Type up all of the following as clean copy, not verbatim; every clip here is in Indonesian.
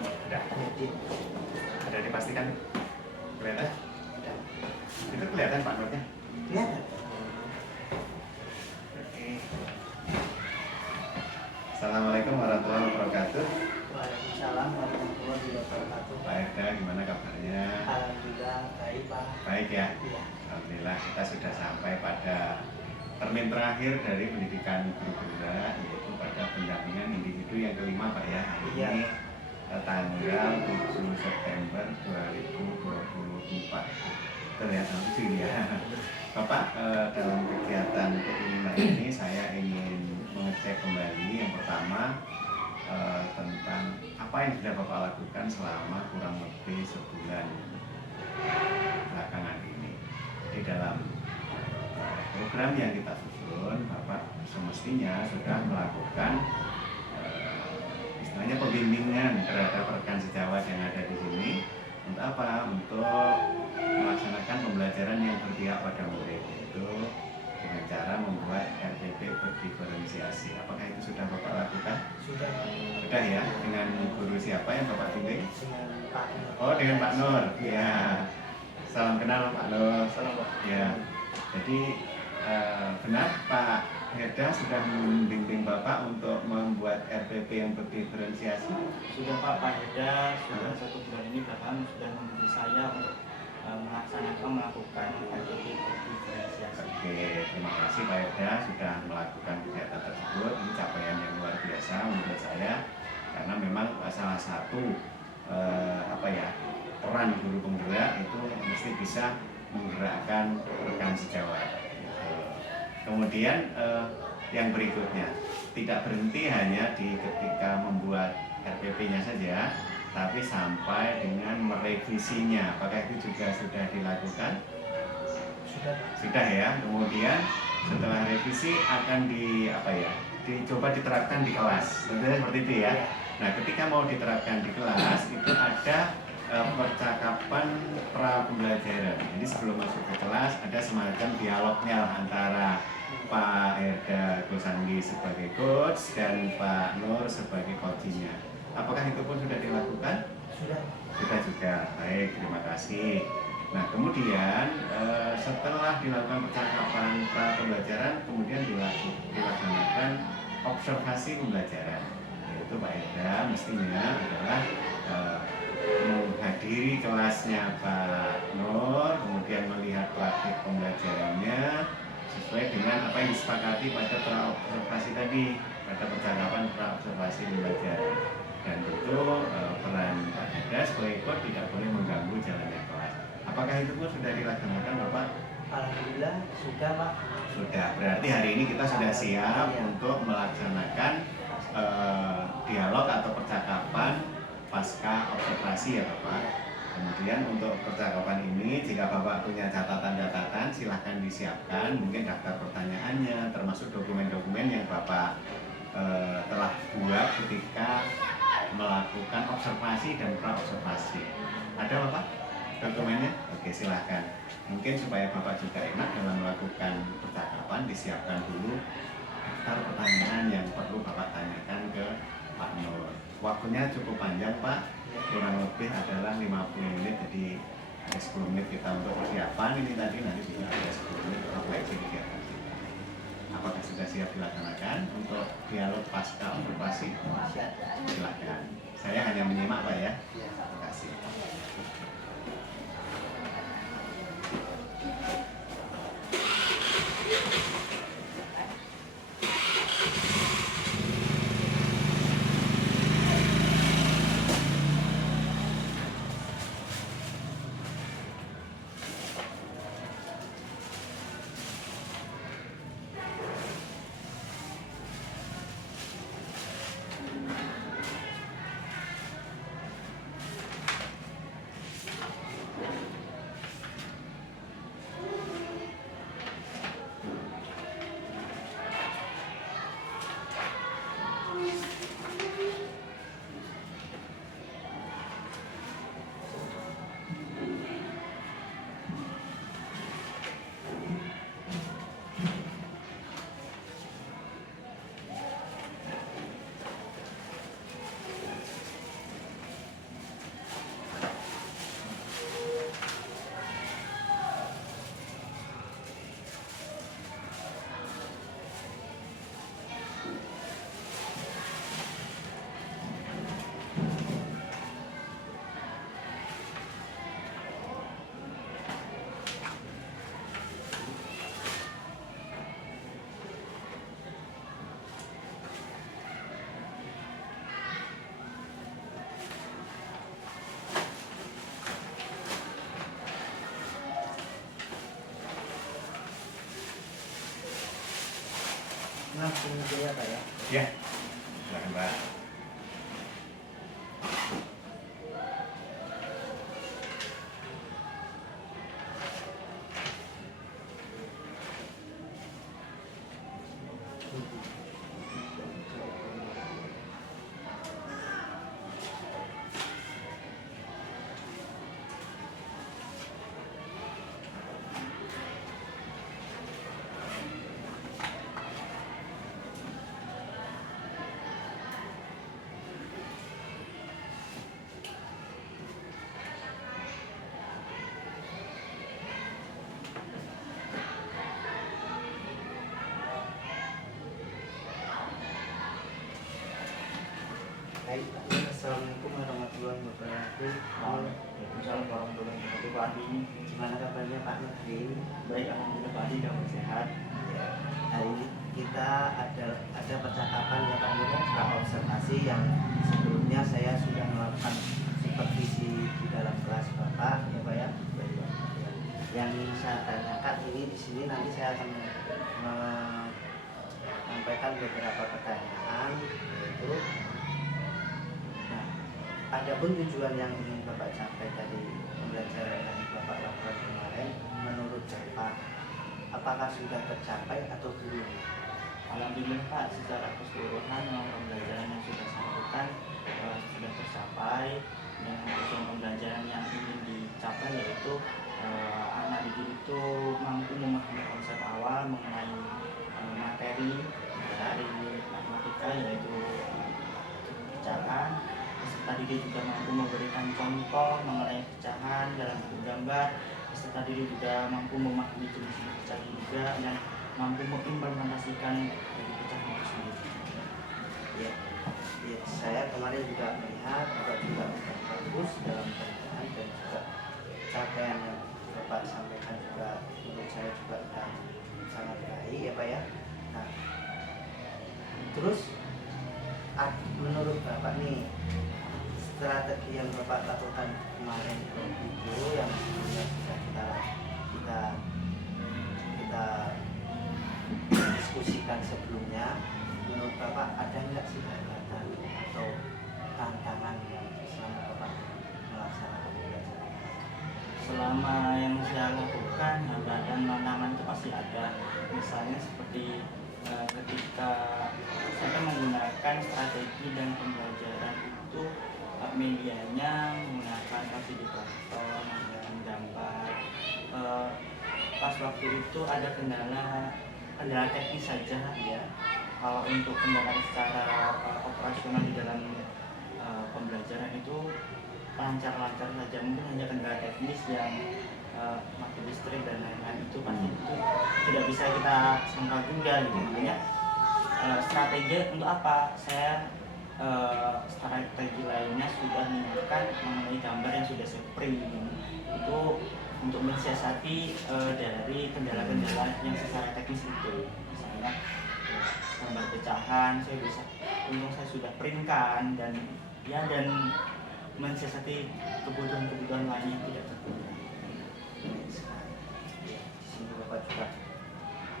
Udah. Ada dipastikan kelihatan? Itu kelihatan Pak Nurnya? Kelihatan. Oke. Assalamualaikum warahmatullahi wabarakatuh. Waalaikumsalam warahmatullahi wabarakatuh. Pak Erda, gimana kabarnya? Alhamdulillah baik Pak. Baik ya? Iya. Alhamdulillah kita sudah sampai pada termin terakhir dari pendidikan guru gerak, yaitu pada pendampingan individu yang kelima Pak ya. Hari Iya. ini tanggal 7 September 2024. Betul ya, 7 ya. Bapak, dalam kegiatan kelima ini saya ingin mengecek kembali yang pertama tentang apa yang sudah Bapak lakukan selama kurang lebih sebulan belakangan ini. Di dalam program yang kita susun, Bapak semestinya sudah melakukan istilahnya pembimbingan terhadap rekan sejawat yang ada di sini. Untuk apa? Untuk melaksanakan pembelajaran yang berpihak pada murid, itu dengan cara membuat RPP berdiferensiasi. Apakah itu sudah Bapak lakukan? Sudah Pak. Sudah ya. Dengan guru siapa yang Bapak bimbing? Dengan Pak Nur. Oh, dengan Pak Nur. Ya. Salam kenal Pak Nur. Salam Pak. Ya. Jadi benar Pak Herda sudah membimbing Bapak untuk membuat RPP yang berdiferensiasi. Sudah Pak Heda sudah 1 bulan ini bahkan sudah membimbing saya untuk melakukan RPP diferensiasi. Oke, terima kasih Pak Herda sudah melakukan kegiatan tersebut. Ini capaian yang luar biasa menurut saya, karena memang salah satu peran guru penggerak itu mesti bisa menggerakkan rekan sejawat. Kemudian yang berikutnya, tidak berhenti hanya di ketika membuat RPP-nya saja, tapi sampai dengan merevisinya. Apakah itu juga sudah dilakukan? Sudah Pak. Sudah ya. Kemudian setelah revisi akan dicoba diterapkan di kelas. Tentunya seperti itu ya. Nah, ketika mau diterapkan di kelas itu ada percakapan pra pembelajaran. Jadi sebelum masuk ke kelas ada semacam dialognya antara Pak Herda Gosanggi sebagai coach dan Pak Nur sebagai coachnya. Apakah itu pun sudah dilakukan? Sudah. Sudah juga. Baik, terima kasih. Nah, kemudian setelah dilakukan percakapan pra pembelajaran, kemudian dilaksanakan observasi pembelajaran. Yaitu Pak Herda mestinya adalah menghadiri kelasnya Pak Nur, kemudian melihat praktik pembelajarannya sesuai dengan apa yang disepakati pada pra-observasi tadi, pada percakapan pra-observasi pembelajaran. Dan itu peran Pak Herda sebagai coach tidak boleh mengganggu jalannya kelas. Apakah itu pun sudah dilaksanakan Bapak? Alhamdulillah sudah Pak. Sudah, berarti hari ini kita sudah siap untuk melaksanakan dialog atau percakapan pasca observasi ya Bapak. Kemudian untuk percakapan ini, jika Bapak punya catatan-catatan silahkan disiapkan, mungkin daftar pertanyaannya, termasuk dokumen-dokumen yang Bapak telah buat ketika melakukan observasi dan pra-observasi. Ada Bapak dokumennya? Oke, silahkan. Mungkin supaya Bapak juga enak dalam melakukan percakapan, disiapkan dulu daftar pertanyaan yang perlu Bapak tanyakan ke Pak Nur. Waktunya cukup panjang Pak, kurang lebih adalah 50 menit, jadi ada 10 menit kita untuk persiapan. Ini tadi nanti juga ada 10 menit refleksi kegiatan kita. Apakah sudah siap dilaksanakan untuk dialog pasca observasi? Siap. Silakan. Saya hanya menyimak Pak ya. Terima kasih. langsung aja ya Pak ya. Ya, silakan Pak. Baik, Assalamualaikum warahmatullahi wabarakatuh. Waalaikumsalam warahmatullahi wabarakatuh. Pak Andi, Gimana kabarnya Pak Nur hari ini? baik alhamdulillah Pak Andi kabar sehat. Ya, hari ini kita ada percakapan ya Pak Nur, observasi yang sebelumnya saya sudah melakukan supervisi di dalam kelas Bapak ya Pak ya. Baik, Pak. Ya, yang ingin saya tanyakan ini di sini nanti saya akan menyampaikan beberapa pertanyaan yaitu, nah, adapun tujuan yang ingin Bapak capai dari pembelajaran yang Bapak lakukan kemarin, menurut Bapak apakah sudah tercapai atau belum? Alhamdulillah Pak, secara keseluruhan memang pembelajaran yang sudah saya lakukan sudah tercapai, dan tujuan pembelajaran yang ingin dicapai yaitu anak didik itu mampu memahami konsep awal mengenai materi dari matematika yaitu pecahan. Peserta didik juga mampu memberikan contoh mengenai pecahan dalam bentuk gambar. Peserta didik juga mampu memahami jenis-jenis pecahan juga dan mampu mengimplementasikan dari pecahan itu sendiri. Ya, ya, saya kemarin juga melihat Bapak juga bagus dalam kerjaan dan juga capaian yang Bapak sampaikan juga menurut saya juga sangat baik ya Pak ya. Nah, terus menurut Bapak nih, strategi yang Bapak lakukan kemarin itu yang sudah kita diskusikan sebelumnya, menurut Bapak ada nggak sih hambatan atau tantangan yang selama Bapak melaksanakan pembelajaran? Selama yang saya lakukan, hambatan tantangan itu pasti ada. Misalnya seperti ketika saya menggunakan strategi dan pembelajaran itu medianya menggunakan fasilitator, menggunakan gambar. Pas waktu itu ada kendala teknis saja ya. Kalau untuk kendala secara operasional di dalam pembelajaran itu lancar-lancar saja, mungkin hanya kendala teknis yang mati listrik dan lain-lain itu pasti itu tidak bisa kita sangkal juga gitu. Makanya strategi untuk apa? Saya strategi lainnya sudah menyiapkan mengenai gambar yang sudah saya print itu untuk mensiasati dari kendala-kendala yang secara teknis itu. Misalnya gambar pecahan saya bisa, untung saya sudah printkan dan mensiasati kebutuhan-kebutuhan lain yang tidak terpenuhi. Di sini Bapak juga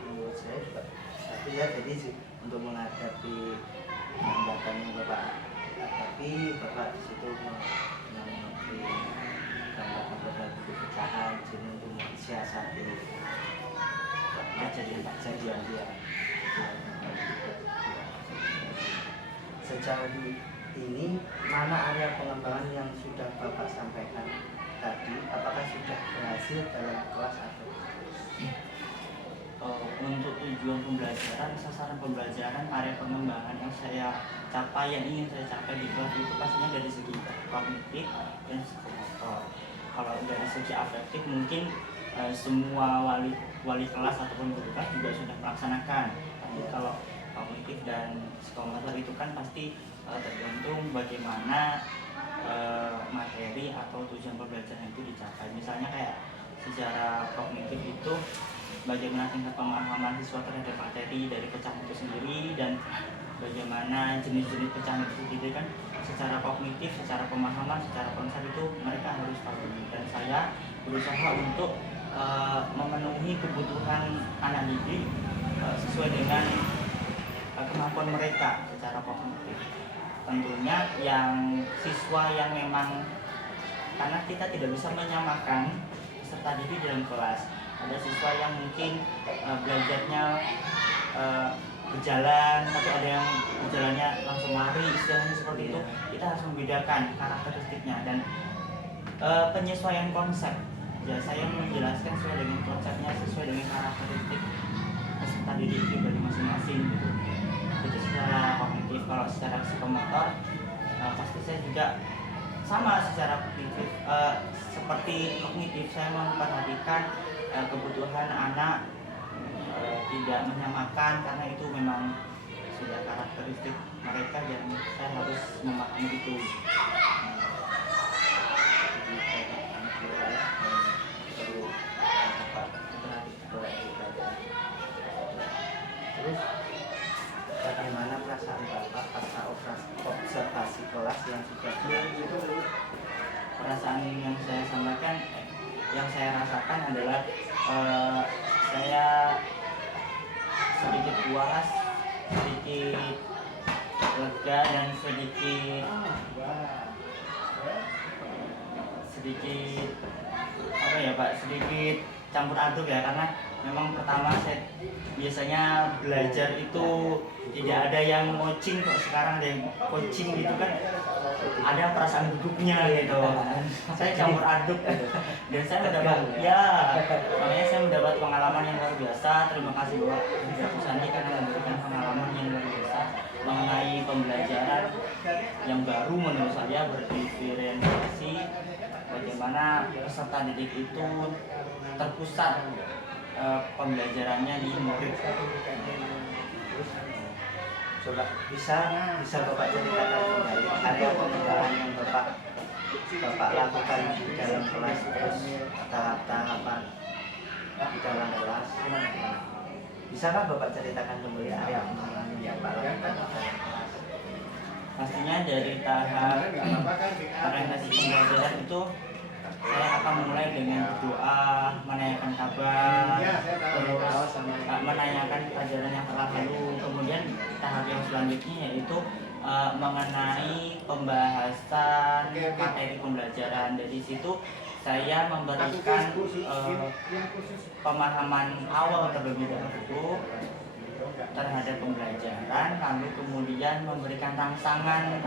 menurut saya juga tapi ya, jadi untuk menghadapi hambatan yang Bapak hadapi, Bapak di situ mengerti gambar-gambar dan buku pecahan, jadi untuk mensiasati kejadian dia. Sejauh ini mana area pengembangan yang sudah Bapak sampaikan tadi, apakah sudah berhasil dalam kelas atau untuk tujuan pembelajaran, sasaran pembelajaran, area pengembangan yang saya capai, yang ingin saya capai di kelas itu pastinya dari segi kognitif dan psikomotor. Kalau dari segi afektif mungkin semua wali kelas ataupun guru kelas juga sudah melaksanakan. Tapi kalau kognitif dan psikomotor itu kan pasti tergantung bagaimana materi atau tujuan pembelajaran itu dicapai. Misalnya kayak secara kognitif itu bagaimana tingkat pemahaman siswa terhadap materi dari pecahan itu sendiri dan bagaimana jenis-jenis pecahan itu sendiri kan secara kognitif, secara pemahaman, secara konsep itu mereka harus tahu. Dan saya berusaha untuk memenuhi kebutuhan anak didik sesuai dengan kemampuan mereka secara kognitif. Tentunya yang siswa yang memang, karena kita tidak bisa menyamakan peserta didik dalam kelas. Ada siswa yang mungkin belajarnya berjalan, tapi ada yang berjalannya langsung lari, istilahnya seperti itu. Kita harus membedakan karakteristiknya dan penyesuaian konsep. Ya, saya menjelaskan sesuai dengan konsepnya, sesuai dengan karakteristik peserta didik pribadi masing-masing gitu. Itu secara kognitif. Kalau secara psikomotor pasti saya juga sama secara kognitif. Seperti kognitif, saya memperhatikan kebutuhan anak, tidak menyamakan karena itu memang sudah karakteristik mereka dan saya harus memahami itu. Terus bagaimana perasaan Bapak pasca observasi kelas yang sudah Perasaan yang saya sampaikan, yang saya rasakan adalah saya sedikit puas, sedikit lega dan sedikit apa ya Pak, sedikit campur aduk ya, karena memang pertama saya biasanya belajar itu tidak ada yang coaching, kok sekarang ada yang coaching gitu kan, ada perasaan duduknya gitu. Saya campur aduk dan saya mendapat makanya saya mendapat pengalaman yang luar biasa. Terima kasih buat Bu Sandi karena memberikan pengalaman yang luar biasa mengenai pembelajaran yang baru menurut saya, berdiferensiasi bagaimana peserta didik itu terpusat pembelajarannya di murid. coba bisa Bapak ceritakan kembali area pengembangan yang Bapak lakukan di dalam kelas, terus tahap-tahapan di dalam kelas. Bisakah Bapak ceritakan kembali area pengembangan yang Bapak lakukan di dalam kelas? Pastinya dari tahap orientasi pembelajaran itu saya akan mulai dengan berdoa, menanyakan kabar, terus menanyakan pelajaran yang telah lalu. Kemudian tahap yang selanjutnya yaitu mengenai pembahasan materi pembelajaran. Dari situ saya memberikan pemahaman awal terlebih dahulu terhadap pembelajaran, lalu kemudian memberikan rangsangan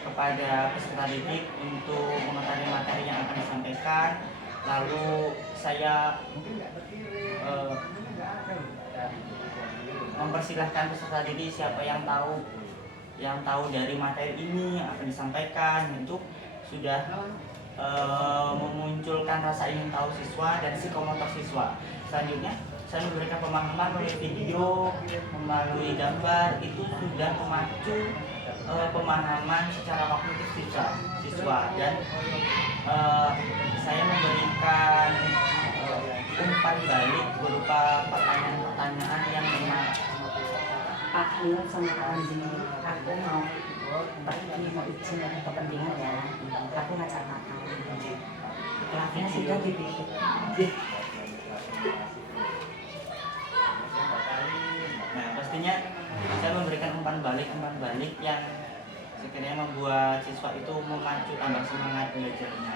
kepada peserta didik untuk mengetahui materi yang akan disampaikan. Lalu saya mempersilahkan peserta didik siapa yang tahu dari materi ini yang akan disampaikan. Itu sudah memunculkan rasa ingin tahu siswa dan psikomotor siswa. Selanjutnya saya memberikan pemahaman melalui video, melalui gambar. Itu sudah memacu pemahaman secara kognitif siswa dan saya memberikan umpan balik berupa pertanyaan-pertanyaan yang memang aku sama Anji, aku mau pergi, mau izin dengan kepentingan ya, aku ngajak makan. Kelasnya sudah dibikin. Nah, pastinya saya memberikan umpan balik yang sekiranya membuat siswa itu memacu, tambah semangat belajarnya.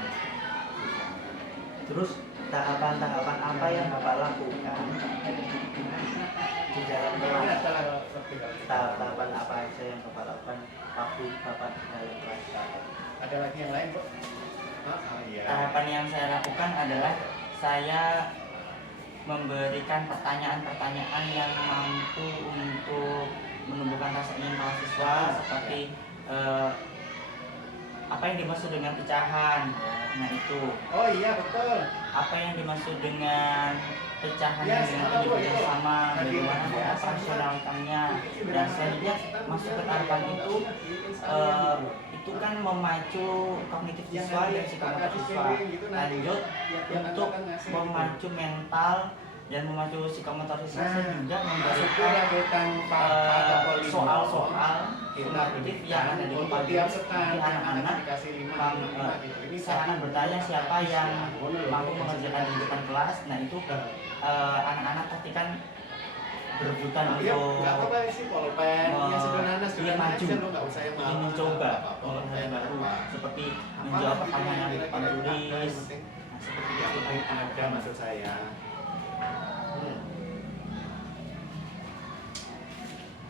Terus tahapan-tahapan apa yang Bapak lakukan di dalam kelas? Tahapan apa aja yang Bapak lakukan waktu Bapak di dalam kelas? Ada lagi yang lain, Pak? Tahapan yang saya lakukan adalah saya memberikan pertanyaan-pertanyaan yang mampu untuk menumbuhkan rasa ingin tahu siswa, seperti apa yang dimaksud dengan pecahan. Nah itu. Oh iya, betul. Apa yang dimaksud dengan pecahan dengan penyebut yang sama, bagaimana operasionalkannya. Dan selanjutnya masuk ke tahapan itu kan memacu kognitif siswa dan psikomotor siswa. Lanjut untuk memacu mental dan memacu psikomotor siswa, saya juga memberikan soal-soal normatif yang ada di kepala anak-anak. Saya akan bertanya siapa yang mampu mengerjakan di depan kelas. Nah itu anak-anak pastikan berebutan Ya, untuk nggak apa-apa sih pulpen yang sederhana ingin maju, aja, lo nggak usah yang ingin mahal. mencoba Apa-apa, hal pulpen baru apa. seperti Apa menjawab gitu pertanyaan yang di depan kira-kira tulis. yang penting Nah, seperti yang itu penting ada maksud saya.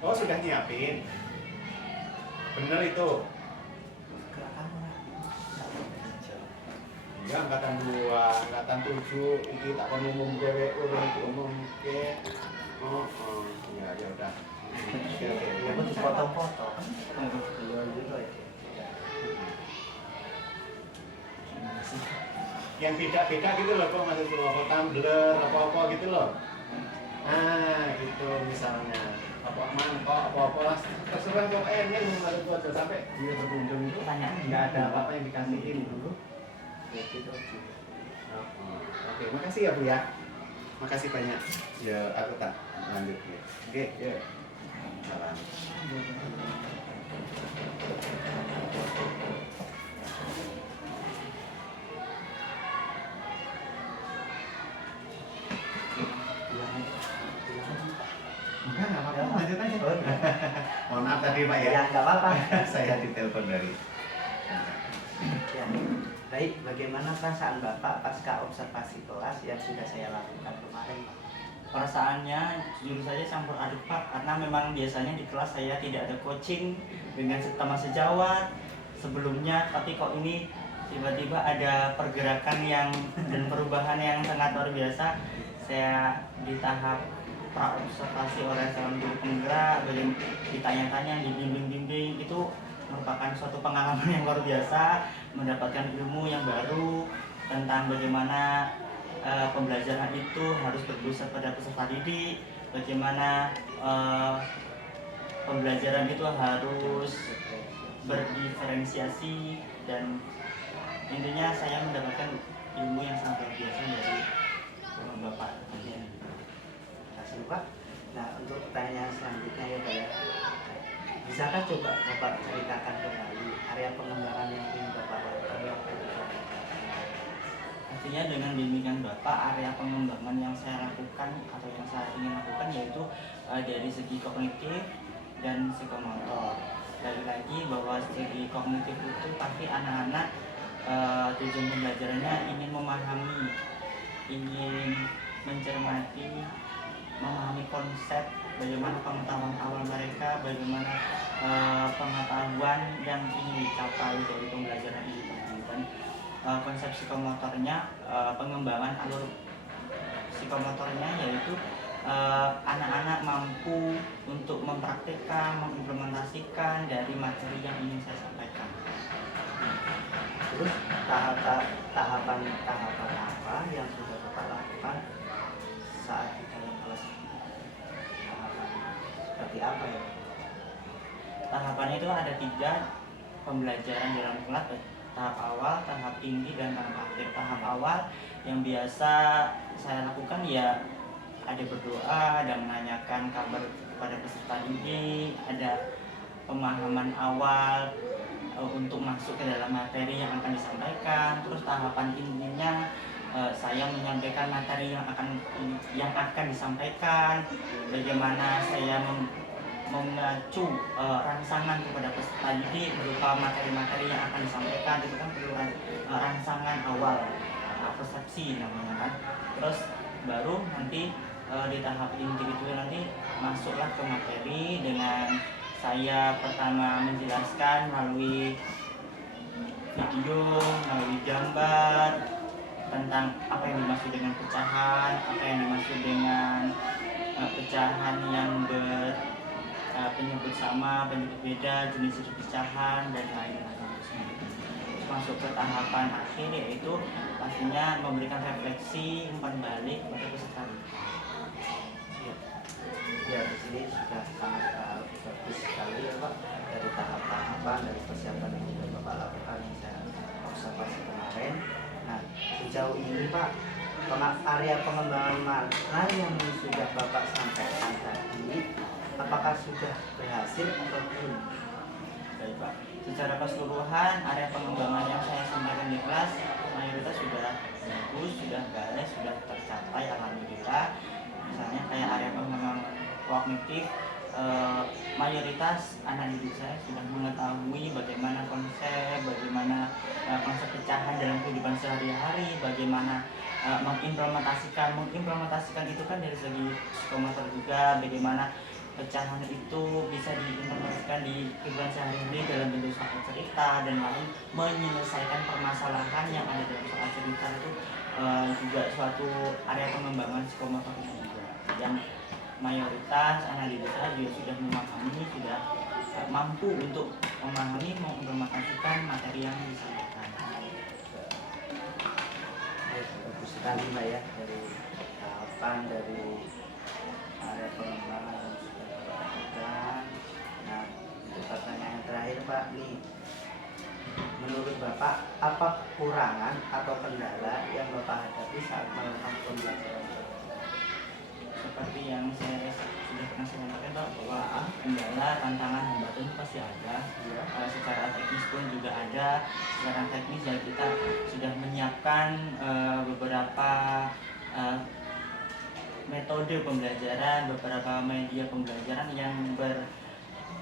Oh sudah nyiapin, bener itu. Ya angkatan 2, angkatan 7, ini tak perlu umum dewe, umum ke. Oh, ya udah. Oke. Ya pun foto-foto kan. Aduh, Iya juga itu. gimana sih? Yang beda-beda gitu loh, kok masuk ke apa tumbler, apa-apa gitu loh. Nah, gitu misalnya. Apa mangkok, apa-apa terserah kok ini masuk aja sampai dia berkunjung itu Pertanyaan nggak ada apa-apa yang dikasihin dulu. Gitu. Oke, makasih ya Bu ya. Makasih banyak. Ya, aku tak lanjut ya. Oke, ya. Salam. Enggak apa-apa, lanjut aja. Oh, iya. Mohon maaf tadi Pak ya. Ya nggak apa-apa. Saya ditelepon dari. Ya. Baik, bagaimana perasaan Bapak pasca observasi kelas yang sudah saya lakukan kemarin, Pak? Perasaannya jujur saja campur aduk Pak, karena memang biasanya di kelas saya tidak ada coaching dengan teman sejawat sebelumnya, tapi kok ini tiba-tiba ada pergerakan yang dan perubahan yang sangat luar biasa. Saya di tahap pra observasi oleh calon guru penggerak, ditanya-tanya, dibimbing-bimbing, itu merupakan suatu pengalaman yang luar biasa, mendapatkan ilmu yang baru tentang bagaimana pembelajaran itu harus berpusat pada peserta didik, bagaimana pembelajaran itu harus berdiferensiasi, dan intinya saya mendapatkan ilmu yang sangat luar biasa dari Bapak. Terima kasih Pak. Nah, untuk pertanyaan selanjutnya ya Pak ya. Bisakah coba Bapak ceritakan kembali area pengembangan yang ingin Bapak lakukan waktu itu? Artinya dengan bimbingan Bapak, area pengembangan yang saya lakukan atau yang saya ingin lakukan yaitu dari segi kognitif dan psikomotor. Lagi-lagi bahwa segi kognitif itu pasti anak-anak tujuan pembelajarannya ingin memahami, ingin mencermati, memahami konsep, bagaimana pengetahuan awal mereka, bagaimana pengetahuan yang ingin dicapai dari pembelajaran ini. Dan konsep psikomotornya, pengembangan alur psikomotornya yaitu anak-anak mampu untuk mempraktikkan, mengimplementasikan dari materi yang ingin saya sampaikan. Terus tahapan apa yang sudah Bapak lakukan saat di dalam kelas ini? Tahapan seperti apa ya? Tahapan itu ada 3 pembelajaran dalam kelas: tahap awal, tahap tinggi, dan tahap akhir. Tahap awal yang biasa saya lakukan ya ada berdoa, ada menanyakan kabar kepada peserta didik, ada pemahaman awal untuk masuk ke dalam materi yang akan disampaikan. Terus tahapan intinya saya menyampaikan materi yang akan disampaikan, bagaimana saya mengacu rangsangan kepada peserta didik berupa materi-materi yang akan disampaikan. Itu kan perlu rangsangan awal, persepsi namanya kan. Terus baru nanti di tahap inti itu nanti masuklah ke materi dengan saya pertama menjelaskan melalui video, melalui gambar tentang apa yang dimaksud dengan pecahan, apa yang dimaksud dengan pecahan yang penyebut sama, penyebut beda, jenis pecahan, dan lain-lain. Masuk ke tahapan akhir yaitu pastinya memberikan refleksi, umpan balik kepada peserta. Ya, di sini sudah sangat bagus sekali ya Pak, dari tahap-tahapan, dari persiapan yang sudah Bapak lakukan yang saya observasi kemarin. Nah, sejauh ini Pak, area pengembangan mana yang sudah Bapak sampaikan tadi, apakah sudah berhasil atau belum? Baik Pak, secara keseluruhan area pengembangan yang saya sampaikan di kelas mayoritas sudah bagus, sudah beres, sudah tercapai alhamdulillah. Misalnya kayak area pengembangan kognitif, mayoritas anak didik saya sudah mengetahui bagaimana konsep pecahan dalam kehidupan sehari-hari, bagaimana mengimplementasikan itu kan dari segi psikomotor juga, bagaimana pecahan itu bisa diimplementasikan di kehidupan sehari-hari dalam bentuk suatu cerita dan lain, menyelesaikan permasalahan yang ada dalam suatu cerita itu juga suatu area pengembangan psikomotornya juga, yang mayoritas anak didik saya juga sudah memahami, sudah mampu untuk memahami, mengimplementasikan materi yang disampaikan. Bagus sekali Mbak ya, dari tahapan dari area pengembangan yang sudah dilakukan. Nah, untuk pertanyaan yang terakhir Pak nih, menurut Bapak apa kekurangan atau kendala yang Bapak hadapi saat melakukan pembelajaran? Seperti yang saya sudah pernah sampaikan Pak, bahwa kendala, tantangan, hambatan pasti ada. Secara teknis pun juga ada. Secara teknis ya kita sudah menyiapkan beberapa metode pembelajaran, beberapa media pembelajaran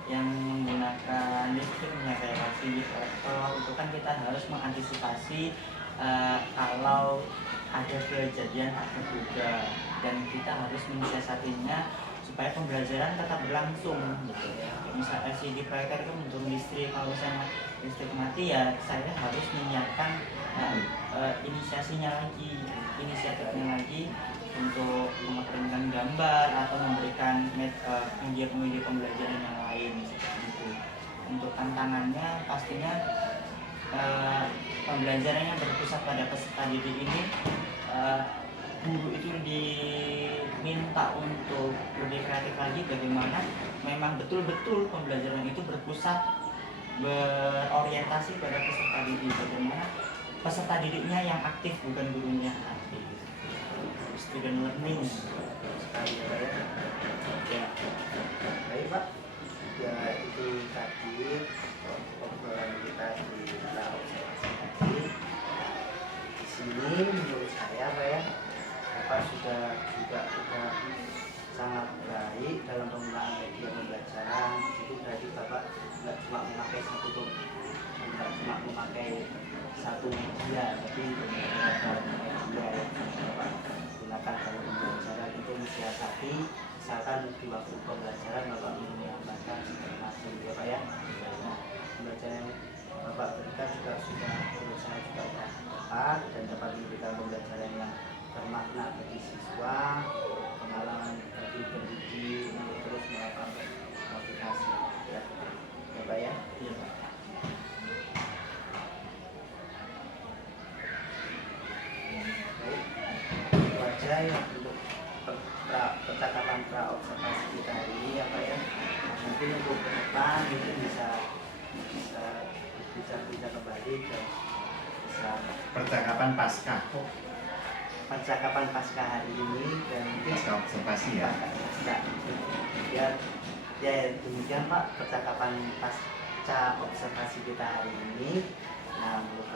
yang menggunakan listriknya kayak pasif elektor. Itu kan kita harus mengantisipasi kalau ada kejadian tak terduga, dan kita harus mensiasatinya supaya pembelajaran tetap berlangsung gitu ya. Misal LCD proyektor itu untuk listrik, kalau misalnya listrik mati ya saya harus menyiapkan inisiatifnya lagi untuk mengeprintkan gambar atau memberikan media pembelajaran yang lain seperti itu. Untuk tantangannya pastinya pembelajaran yang berpusat pada peserta didik ini, guru itu diminta untuk lebih kreatif lagi bagaimana memang betul-betul pembelajaran itu berorientasi pada peserta didik, bagaimana peserta didiknya yang aktif bukan gurunya yang aktif. Student learning Sekali ya Pak ya. Baik Pak, ya itu tadi obrolan kita di observasi tadi. Di sini menurut saya Pak ya, Bapak sudah sangat baik dalam penggunaan media pembelajaran. Itu berarti Bapak nggak cuma memakai satu media, tapi beberapa media yang Bapak gunakan dalam pembelajaran. Itu mensiasati, misalkan di waktu pembelajaran Bapak menambahkan informasi ya Pak ya. Nah, pembelajaran yang Bapak berikan juga sudah menurut saya juga tepat dan dapat memberikan pembelajaran yang bermakna bagi siswa, pengalaman bagi pendidik untuk terus melakukan motivasi ya Pak ya. Iya Pak. Baik, itu aja ya untuk percakapan pra-observasi kita hari ini ya Pak ya. Mungkin untuk ke depan mungkin bisa kembali dan bisa Percakapan pasca percakapan pasca hari ini dan mungkin pasca observasi ya. Ya demikian Pak percakapan pasca observasi kita hari ini. Nah menurut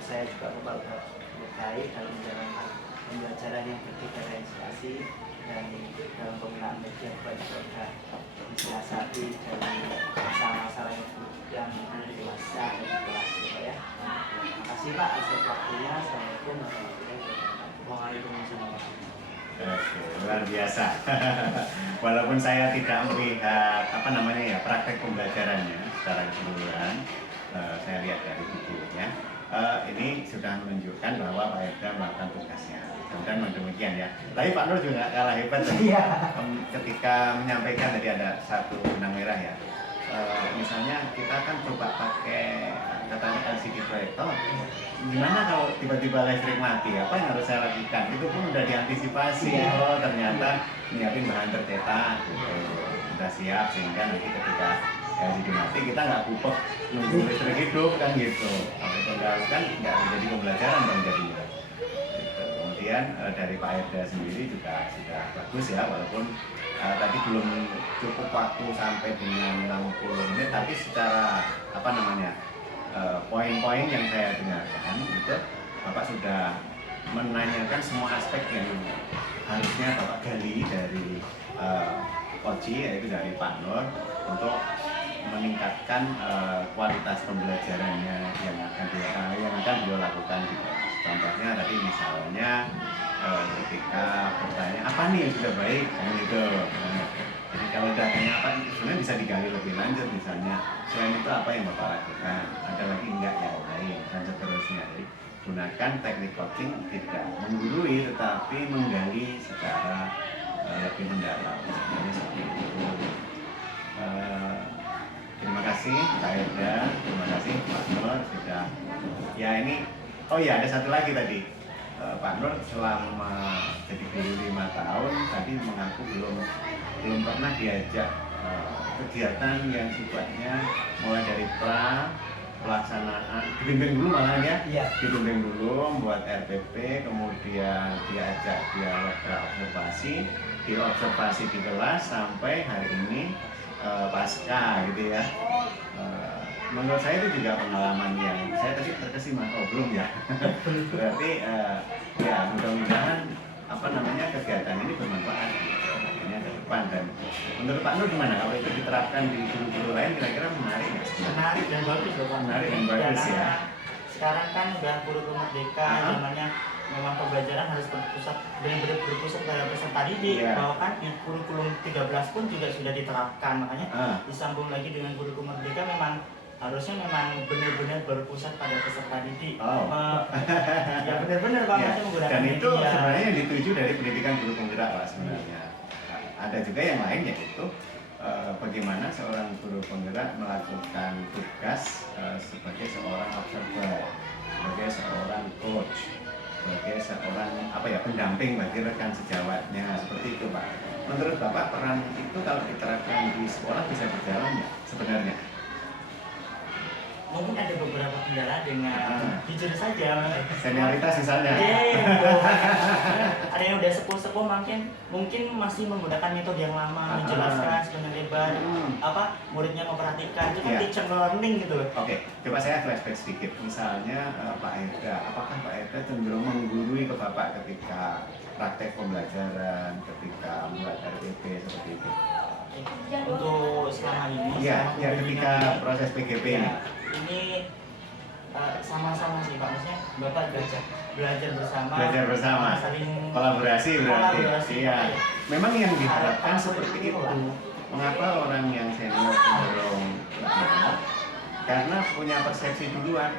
saya juga Bapak sudah baik dalam menjalankan pembelajaran yang berdiferensiasi dan dalam penggunaan media Bapak juga sudah mensiasati dari masalah-masalah yang ada di masa dan di kelas ya. Terima kasih Pak atas waktunya. Assalamualaikum warahmatullahi wabarakatuh. Waalaikumsalam. Oke, luar biasa. Walaupun saya tidak melihat praktek pembelajarannya secara keseluruhan, saya lihat dari bukunya, ini sudah menunjukkan bahwa Pak Eda melakukan tugasnya. Mudah-mudahan demikian ya. Tapi Pak Nur juga kalah hebat tadi ketika menyampaikan tadi ada satu benang merah ya. Misalnya kita kan coba pakai katanya LCD proyektor. Gimana kalau tiba-tiba listrik mati? Apa yang harus saya lakukan? Itu pun udah diantisipasi. Oh ternyata nyiapin bahan tercetak, gitu. Udah siap sehingga nanti ketika LCD mati kita nggak kupek nunggu listrik hidup kan gitu. Kalau itu kan nggak menjadi pembelajaran dong jadinya. Gitu. Kemudian dari Pak Eda sendiri juga sudah bagus ya, walaupun tadi belum cukup waktu sampai dengan 60 menit, tapi secara poin-poin yang saya dengarkan itu Bapak sudah menanyakan semua aspek yang harusnya Bapak gali dari Koji, yaitu dari Pak Nur, untuk meningkatkan kualitas pembelajarannya yang akan beliau lakukan di kelas. Contohnya tadi misalnya ketika bertanya apa nih yang sudah baik, kan gitu. Jadi kalau datanya apa, sebenarnya bisa digali lebih lanjut, misalnya selain itu apa yang Bapak lakukan, ada lagi enggak yang lain, dan seterusnya. Jadi gunakan teknik coaching tidak menggurui tetapi menggali secara lebih mendalam. Sebenarnya seperti itu. Terima kasih Kak Erda, terima kasih Pak Nur sudah. Ya ini, oh ya ada satu lagi tadi. Pak Nur selama jadi guru 5 tahun tadi mengaku belum pernah diajak kegiatan yang sifatnya mulai dari pelaksanaan, dibimbing dulu malah ya, dibimbing dulu membuat RPP, kemudian diajak dialog observasi, diobservasi di kelas sampai hari ini pasca gitu ya. Menurut saya itu juga pengalaman yang saya tadi terkesima, belum ya. Berarti ya mudah-mudahan kegiatan ini bermanfaat gitu, akhirnya ke depan. Dan menurut Pak Nur gimana kalau itu diterapkan di guru-guru lain, kira-kira menarik nggak? Menarik dan bagus loh Pak. Menarik dan bagus ya. Sekarang kan udah kurikulum merdeka, zamannya memang pembelajaran harus benar-benar berpusat pada peserta didik. Bahwa kan di kurikulum 13 pun juga sudah diterapkan, makanya disambung lagi dengan kurikulum merdeka memang harusnya benar-benar berpusat pada peserta didik. Ya benar-benar Pak, ya. menggunakan dan itu media. sebenarnya yang dituju dari pendidikan guru penggerak Pak sebenarnya. Ada juga yang lain, yaitu bagaimana seorang guru penggerak melakukan tugas sebagai seorang observer, sebagai seorang coach, sebagai seorang pendamping bagi rekan sejawatnya, seperti itu Pak. Menurut Bapak peran itu kalau diterapkan di sekolah bisa berjalan ya sebenarnya? Mungkin ada beberapa kendala dengan jujur saja Senioritas misalnya. Ada yang udah sepuh-sepuh mungkin masih menggunakan metode yang lama, menjelaskan sepanjang lebar, muridnya memperhatikan, itu kan teacher learning gitu loh. Oke, coba saya flashback sedikit. Misalnya Pak Erda, apakah Pak Erda cenderung menggurui ke Bapak ketika praktek pembelajaran, ketika membuat RPP seperti itu? Untuk selama ini, ya ketika proses PGP ini sama-sama sih Pak, maksudnya Bapak belajar bersama, saling kolaborasi berarti. Iya. Ya. Memang yang diharapkan seperti itu. Mengapa orang yang senior cenderung karena punya persepsi duluan,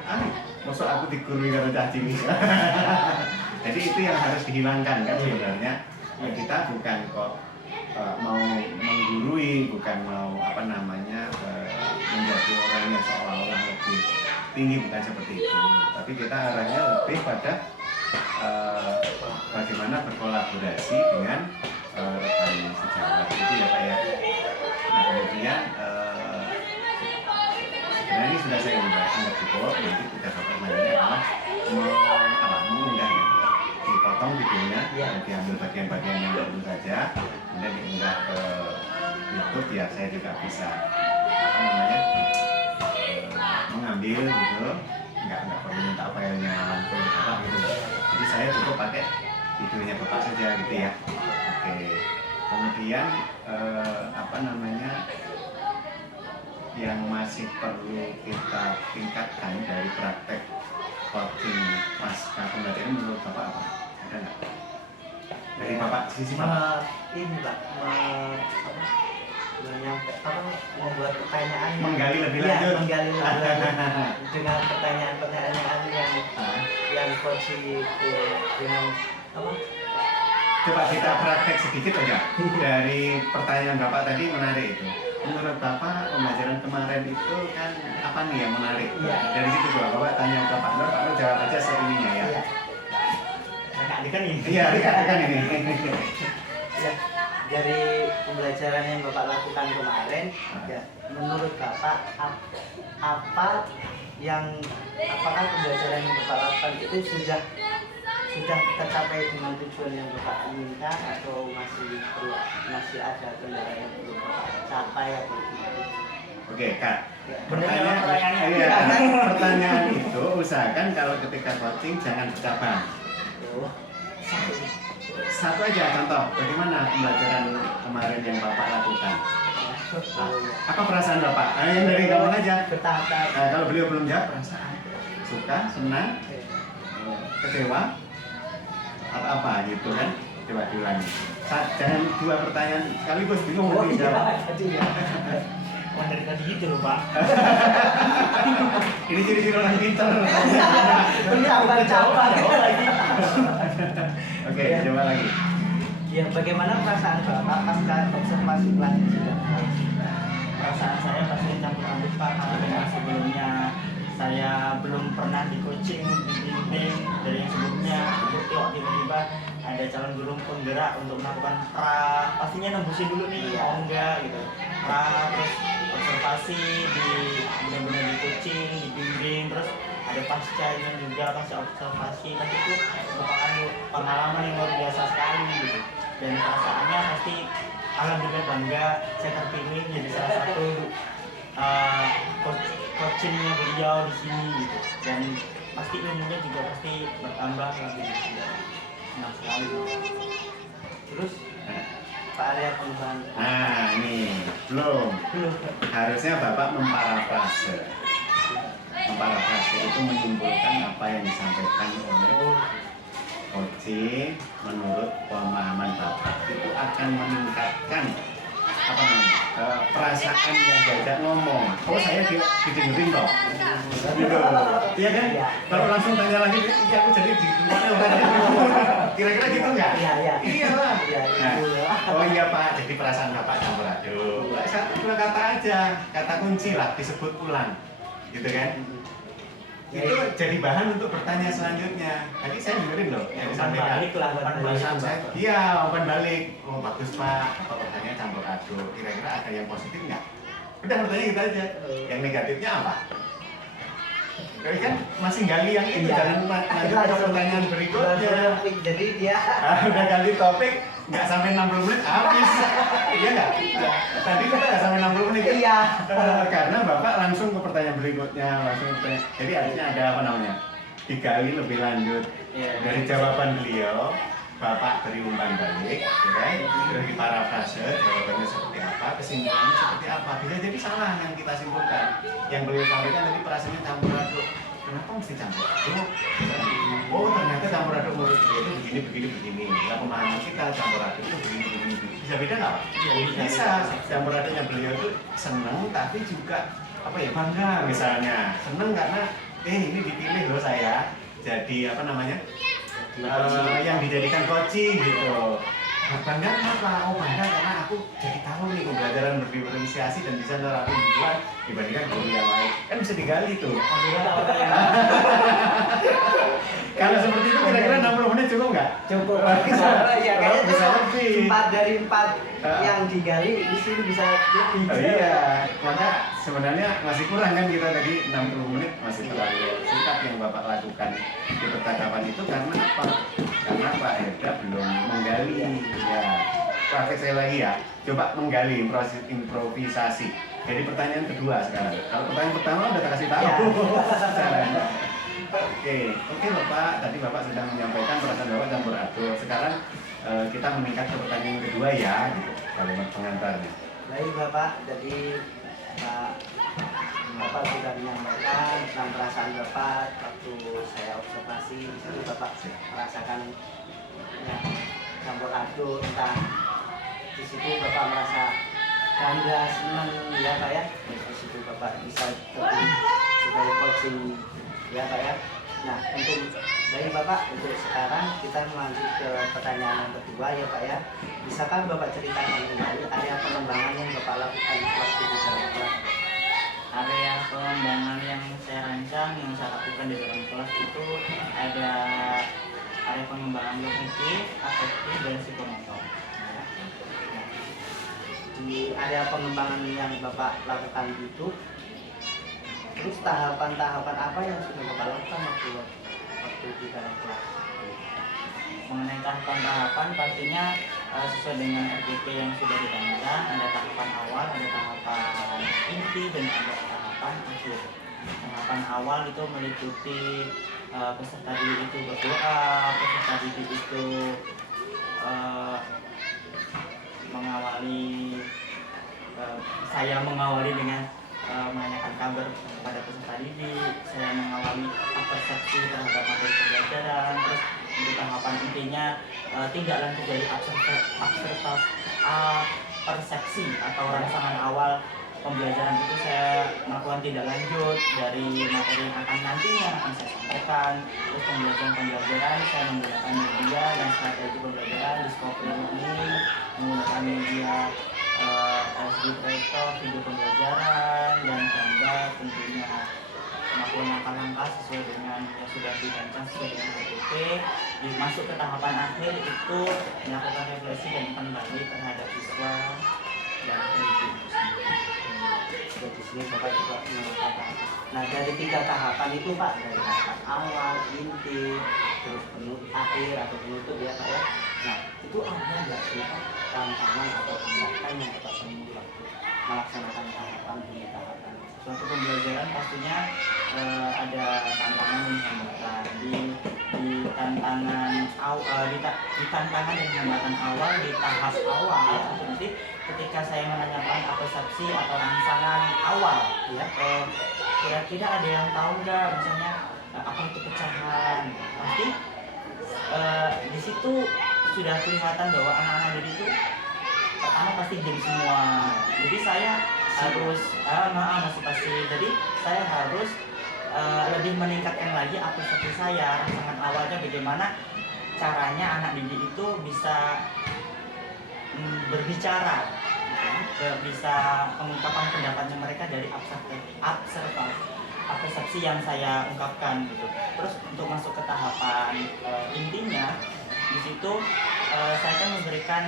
maksud aku digurui karo cacing. Jadi itu yang harus dihilangkan kan sebenarnya. Kita bukan kok mau menggurui, bukan mau menjadi orang yang seolah-olah lebih tinggi, bukan seperti itu. Tapi kita arahnya lebih pada bagaimana berkolaborasi dengan rekan sejawat itu ya Pak ya. Nah kemudian sebenarnya ini sudah saya anggap cukup. Nanti kita dapat selanjutnya adalah mengunggah ya, dipotong videonya dan diambil bagian-bagian yang baru saja, kemudian diunggah ke YouTube biar saya juga bisa mengambil gitu, nggak perlu minta filenya langsung gitu. Jadi saya cukup pakai videonya Bapak saja gitu ya. Oke. Kemudian yang masih perlu kita tingkatkan dari praktek coaching pasca pembelajaran menurut Bapak apa? Ada nggak? Dari Bapak sisi Bapak? Ini Pak, membuat pertanyaan, menggali lebih lanjut. Menggali lebih lanjut dengan pertanyaan-pertanyaan yang coaching dengan Coba kita praktek sedikit aja dari pertanyaan Bapak tadi, menarik itu. Menurut Bapak pembelajaran kemarin itu kan apa nih yang menarik? Dari situ Bapak tanya ke Pak Nur jawab aja seininya ya. Rekan-rekan ini. Iya, rekan-rekan ini. Ya, dari pembelajaran yang Bapak lakukan kemarin, ya, menurut Bapak apakah pembelajaran yang Bapak lakukan itu sudah tercapai dengan tujuan yang Bapak inginkan, atau masih ada kendala yang belum Bapak capai atau gimana? Oke Kak, pertanyaannya. Pertanyaan itu usahakan kalau ketika coaching jangan bercabang. satu aja contoh bagaimana pembelajaran kemarin yang Bapak lakukan. Nah, apa perasaan Bapak? Yang dari kamu aja. Bertahap-tahap. Nah, kalau beliau belum jawab, perasaan suka, senang, kecewa, apa gitu kan? Coba diulangi. Jangan dua pertanyaan sekaligus, bingung nanti jawab. Oh, dari tadi gitu loh, Pak. Ini ciri-ciri orang pintar. Bertahap-tahap lagi. Oke, coba lagi. Ya, bagaimana perasaan Bapak pasca observasi kelas ini sudah? Perasaan saya pasti campur-campur, Pak, karena memang sebelumnya saya belum pernah di coaching, dibimbing dari yang sebelumnya. Untuk tiba-tiba ada calon guru penggerak untuk melakukan pastinya nembusin dulu nih, oh enggak gitu. Terus observasi, benar-benar di coaching, dibimbing, terus ada pascanya juga, pasca observasi. Pasti itu merupakan pengalaman yang luar biasa sekali gitu. Dan perasaannya pasti alhamdulillah bangga saya terpilih jadi salah satu coachingnya beliau di sini gitu. Dan pasti ilmunya juga pasti bertambah lagi gitu. Senang sekali. Terus Pak Arya pengembangan. Nah, ini belum. Harusnya Bapak memparafrase. Memparafrase itu menyimpulkan apa yang disampaikan oleh coaching menurut pemahaman Bapak. Itu akan meningkatkan apa namanya perasaan yang diajak ngomong. Oh, saya didengerin toh. Gitu. Iya kan? Kalau langsung tanya lagi, iya aku jadi didengerin orangnya. Kira-kira gitu nggak? Iya. Iya lah. Iya, Nah, oh iya Pak, jadi perasaan Bapak campur aduk. Satu dua kata aja, kata kunci lah disebut ulang, gitu kan? Itu jadi bahan untuk bertanya selanjutnya. Tadi saya dengerin loh yang disampaikan. Iya, umpan balik. Oh bagus Pak, apa pertanyaan campur aduk. Kira-kira ada yang positif nggak? Udah bertanya gitu aja. Yang negatifnya apa? Kali kan masih gali yang itu, jangan lanjut ke pertanyaan berikutnya. Jadi dia Udah ganti topik, nggak sampai 60 menit habis. Iya nggak? Tadi kita nggak sampai 60 menit kan? iya. Karena Bapak langsung ke pertanyaan berikutnya, langsung ke jadi harusnya ada apa namanya? Digali lebih lanjut dari jawaban beliau. Bapak beri umpan balik, ya kan? Terus diparafrase, jawabannya seperti apa, kesimpulannya seperti apa. Bisa jadi salah yang kita simpulkan. Yang beliau sampaikan tadi perasaannya campur aduk. Kenapa mesti campur aduk? Oh ternyata campur aduk menurut beliau itu begini. Nah pemahaman kita campur aduk itu begini. Bisa beda nggak Pak? Bisa. Campur aduknya beliau itu seneng, tapi juga apa ya bangga misalnya. Seneng karena ini dipilih loh saya. Jadi apa namanya? Yang dijadikan coaching gitu. Bangga kenapa? Oh bangga karena aku jadi tahu nih pembelajaran berdiferensiasi dan bisa nerapin duluan dibandingkan guru yang lain. Kan bisa digali tuh. Kalau seperti itu kira-kira 60 menit cukup nggak? Cukup. Ya kayaknya bisa lebih. 4 dari 4 yang digali di sini bisa lebih. Oh, iya, maka sebenarnya masih kurang kan kita tadi 60 menit masih terlalu singkat yang Bapak lakukan di percakapan itu karena apa? Karena Pak Eda belum menggali ya. Praktek saya lagi ya, coba menggali improvisasi. Jadi pertanyaan kedua sekarang. Kalau pertanyaan pertama udah kasih tahu caranya. Oke Bapak, tadi Bapak sudah menyampaikan perasaan Bapak campur aduk. Sekarang kita meningkat ke pertanyaan kedua ya, gitu, kalimat pengantarnya. Baik Bapak, jadi Bapak sudah menyampaikan tentang perasaan Bapak waktu saya observasi. Di situ Bapak merasakan ya, campur aduk, entah di situ Bapak merasa bangga, senang ya Pak ya. Di situ Bapak bisa terpilih sebagai coaching ya Pak ya. Nah untuk dari Bapak untuk sekarang kita melanjut ke pertanyaan yang kedua ya Pak ya. Bisakah Bapak ceritakan kembali area pengembangan yang Bapak lakukan waktu di dalam kelas? Area pengembangan yang saya rancang, yang saya lakukan di dalam kelas itu ada area pengembangan kognitif, afektif, dan psikomotor. Di area pengembangan yang Bapak lakukan itu, terus tahapan-tahapan apa yang sudah Bapak lakukan waktu di dalam kelas? Mengenai tahapan-tahapan pastinya sesuai dengan RPP yang sudah dirancang, ada tahapan awal, ada tahapan inti, dan ada tahapan akhir. Tahapan awal itu meliputi peserta didik itu berdoa, peserta didik itu eh, mengawali saya mengawali dengan menanyakan kabar kepada peserta didik, saya mengawali persepsi terhadap materi pembelajaran, terus untuk tahapan intinya tindak lanjut dari persepsi atau rangsangan awal pembelajaran itu saya melakukan tindak lanjut dari materi yang akan nantinya akan saya sampaikan. Terus pembelajaran saya menggunakan media dan strategi pembelajaran, discovery learning, menggunakan media LCD proyektor, video pembelajaran, dan gambar tentunya, melakukan langkah-langkah sesuai dengan yang sudah dirancang sesuai dengan HPP. Masuk ke tahapan akhir itu melakukan refleksi dan kembali terhadap siswa dan pendidik itu sendiri. Di sini Bapak juga mengatakan. Nah, dari 3 tahapan itu Pak, dari tahapan awal, inti, terus akhir atau penutup ya Pak ya. Nah, itu ada nggak sih Pak tantangan atau hambatan yang Bapak temui waktu melaksanakan tahapan demi tahapan? Suatu pembelajaran pastinya ada tantangan dan hambatan di tantangan dan hambatan awal di tahap awal itu nanti ketika saya menanyakan persepsi atau rangsangan awal ya, kira-kira ada yang tahu nggak misalnya apa itu pecahan, pasti di situ sudah kelihatan bahwa anak-anak didik itu pertama pasti jadi semua, jadi saya harus masih pasti, jadi saya harus lebih meningkatkan lagi persepsi saya, rangsangan awalnya bagaimana caranya anak didik itu bisa berbicara, bisa mengungkapkan pendapatnya mereka dari persepsi yang saya ungkapkan gitu. Terus untuk masuk ke tahapan intinya di situ saya kan memberikan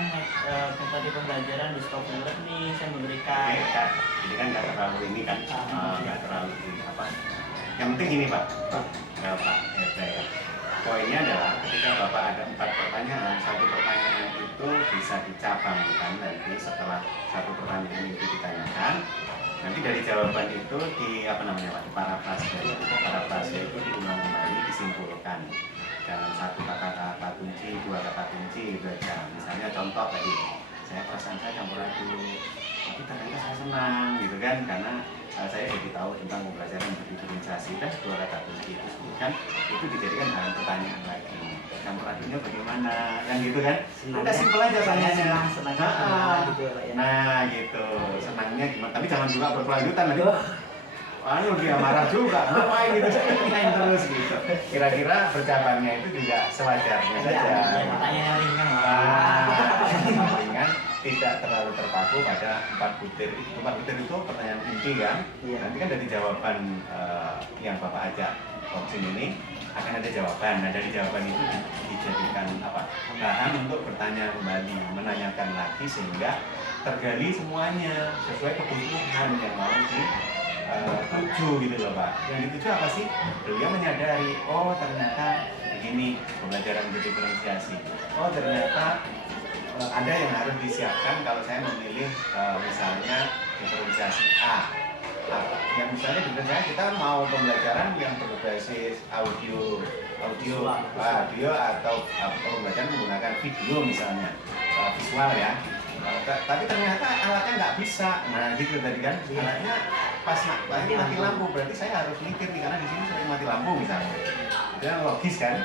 metode pembelajaran discovery learning, saya memberikan ini kan nggak terlalu ini kan nggak terlalu apa. Yang penting ini Pak Hendra ya. Poinnya adalah ketika Bapak ada 4 pertanyaan, satu pertanyaan itu bisa dicabangkan nanti setelah satu pertanyaan itu ditanyakan. Nanti dari jawaban itu di parafrase itu diulang kembali, disimpulkan dalam satu kata kunci, 2 kata kunci itu aja. Misalnya contoh tadi, perasaan saya campur aduk, tapi ternyata saya senang gitu kan, karena saya jadi tahu tentang pembelajaran berdiferensiasi, dan 2 kata kunci itu kan itu dijadikan bahan pertanyaan lagi. Campur aduknya bagaimana kan gitu kan? Udah simpel aja tanyanya. Nah gitu, senangnya gimana? Tapi jangan juga berkelanjutan nanti. Dia marah juga, ngapain gitu, main terus gitu. Kira-kira percakapannya itu juga sewajarnya saja. Pertanyaan yang ringan ringan, tidak terlalu terpaku pada 4 butir. 4 butir itu pertanyaan inti kan? Nanti kan dari jawaban yang Bapak ajak coaching ini akan ada jawaban. Nah dari jawaban itu dijadikan bahan untuk bertanya kembali, menanyakan lagi sehingga tergali semuanya sesuai kebutuhan yang mau dituju gitu loh Pak. Yang dituju apa sih? Beliau menyadari, oh ternyata begini pembelajaran berdiferensiasi. Oh ternyata ada yang harus disiapkan kalau saya memilih misalnya diferensiasi A. Yang misalnya diferensiasi kita mau pembelajaran yang berbasis audio atau pembelajaran menggunakan video misalnya, visual ya. Tapi ternyata alatnya nggak bisa. Nah gitu tadi kan, alatnya pas mati lampu, berarti saya harus mikir nih, karena di sini sering mati lampu misalnya. Itu yang logis kan.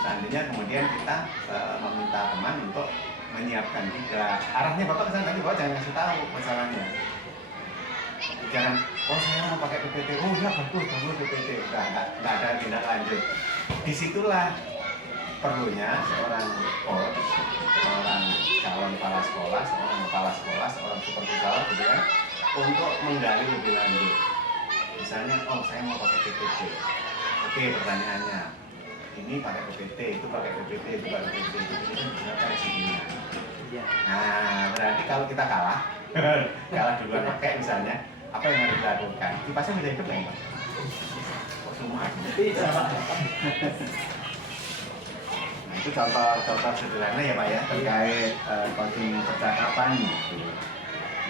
Seandainya kemudian kita meminta teman untuk menyiapkan juga. Arahnya Bapak kesana, tapi Bapak jangan kasih tahu masalahnya. Jangan, oh saya mau pakai PPT, oh ya bagus PPT. Nggak ada tindak lanjut. Disitulah perlunya seorang coach, seorang calon kepala sekolah, seorang supervisor gitu kan, untuk menggali lebih lanjut. Misalnya, oh saya mau pakai PPT. Oke, pertanyaannya, ini pakai PPT, itu pakai PPT, itu pakai PPT, itu berapa resikonya? Nah, berarti kalau kita kalah duluan pakai misalnya, apa yang harus dilakukan? Kipasnya bisa hidup nggak? Oh semua. Nah itu contoh sederhana ya Pak ya, terkait coaching percakapan gitu.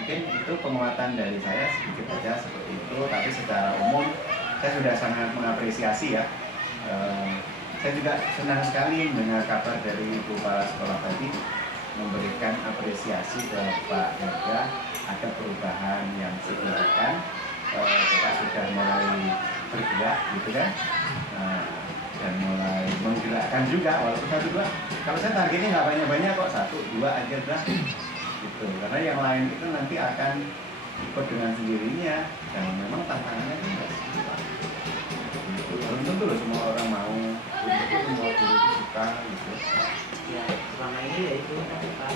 Mungkin itu penguatan dari saya sedikit aja seperti itu, tapi secara umum saya sudah sangat mengapresiasi ya saya juga senang sekali mendengar kabar dari Ibu Kepala Sekolah tadi memberikan apresiasi ke Pak Herga ada perubahan yang signifikan. Bapak sudah mulai bergerak gitu kan, dan mulai menggerakkan juga walaupun satu dua. Kalau saya targetnya nggak banyak-banyak kok, 1, 2 aja dah gitu, karena yang lain itu nanti akan ikut dengan sendirinya dan memang tantangannya itu nggak sedikit. Belum tentu loh semua orang mau, belum tentu semua guru itu suka gitu. Ya selama ini ya itu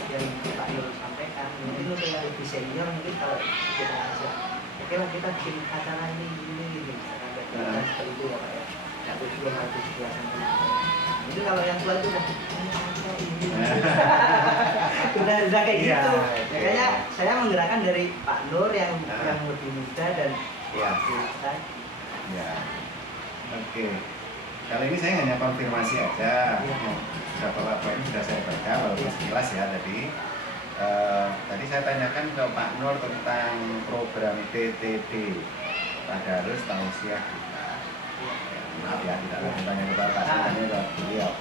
yang Pak Nur sampaikan, mungkin untuk yang lebih senior mungkin kalau kita ajak, oke lah kita bikin acara ini gitu, misalkan kayak gitu, seperti itu ya Pak ya. Tapi belum harus dijelasin mungkin kalau yang tua itu udah ini udah kayak gitu. Makanya saya menggerakkan dari Pak Nur yang lebih muda dan kita. Ya, oke. Kali ini saya hanya konfirmasi aja. Beberapa Bapak ini sudah saya baca walaupun sekilas ya tadi. Tadi saya tanyakan ke Pak Nur tentang program TTD Tadarus Tausiah kita. Maaf ya, tidak langsung tanya ke Bapak, saya tanya ke beliau.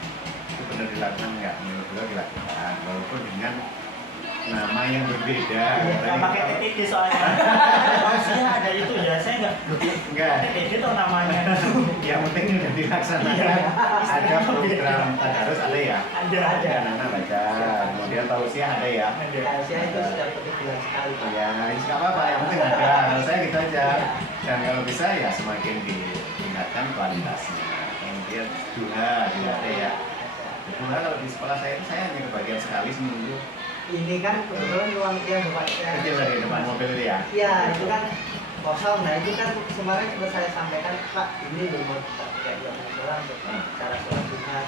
Itu benar dilakukan nggak? Menurut beliau dilakukan, walaupun dengan nama yang berbeda. Nggak pakai TTD soalnya. Maksudnya ada itu ya, saya nggak. TTD itu namanya. Yang penting sudah dilaksanakan. Ada program tadarus ada ya? Ada. Anak-anak baca. Kemudian tausiah ada ya? Tausiah itu sudah jelas sekali. Ya, nggak apa-apa. Yang penting ada. Kalau saya gitu aja. Dan kalau bisa ya semakin ditingkatkan kualitasnya. Kemudian duha juga ada ya. Duha kalau di sekolah saya itu saya hanya kebagian sekali seminggu. Ini kan kebetulan ruang yang bapaknya Kecil dari depan mobil itu ya? Iya, itu kan kosong. Nah itu kan kemarin sudah saya sampaikan, Pak, ini belum mau kita pakai di sekolah untuk cara sholat Jumat.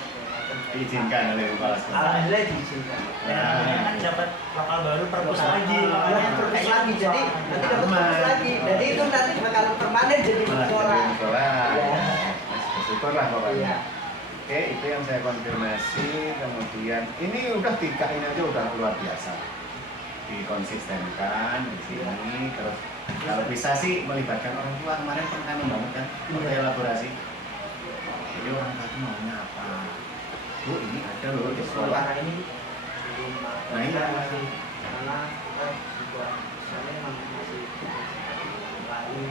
Diizinkan oleh kepala sekolah. Alhamdulillah diizinkan. Kan dapat lokal baru perpus lagi. Perpus lagi, jadi nanti dapat perpus lagi. Jadi itu nanti bakal permanen jadi sekolah. Bersyukurlah pokoknya. Iya. Oke, itu yang saya konfirmasi. Kemudian ini udah 3 ini aja udah luar biasa. Dikonsistenkan di sini. Terus kalau bisa sih melibatkan orang tua. Kemarin penekanan banget kan waktu elaborasi. Jadi orang tua itu maunya apa? Bu, ini ada loh di sekolah. Ini belum masih karena kita juga misalnya masih lain.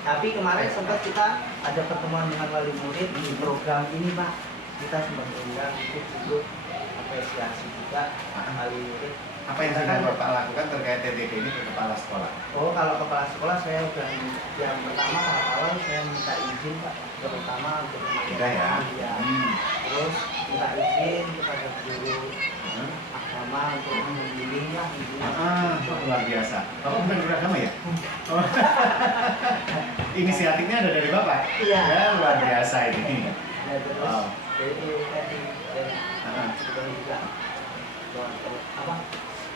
Tapi kemarin sempat kita ada pertemuan dengan wali murid di program ini Pak. Kita sempat mengundang ikut apresiasi juga wali murid. Apa yang sudah Bapak lakukan terkait TTD ini ke kepala sekolah? Oh, kalau kepala sekolah saya udah yang pertama awal saya minta izin Pak, terutama untuk Tidak ya? Ya. Terus minta izin kepada guru agama untuk membimbing lah. Luar biasa. Bapak bukan guru agama ya? Oh. Inisiatifnya ada dari Bapak? Iya. Ya, luar biasa ini. Ya, terus jadi tadi sebetulnya juga apa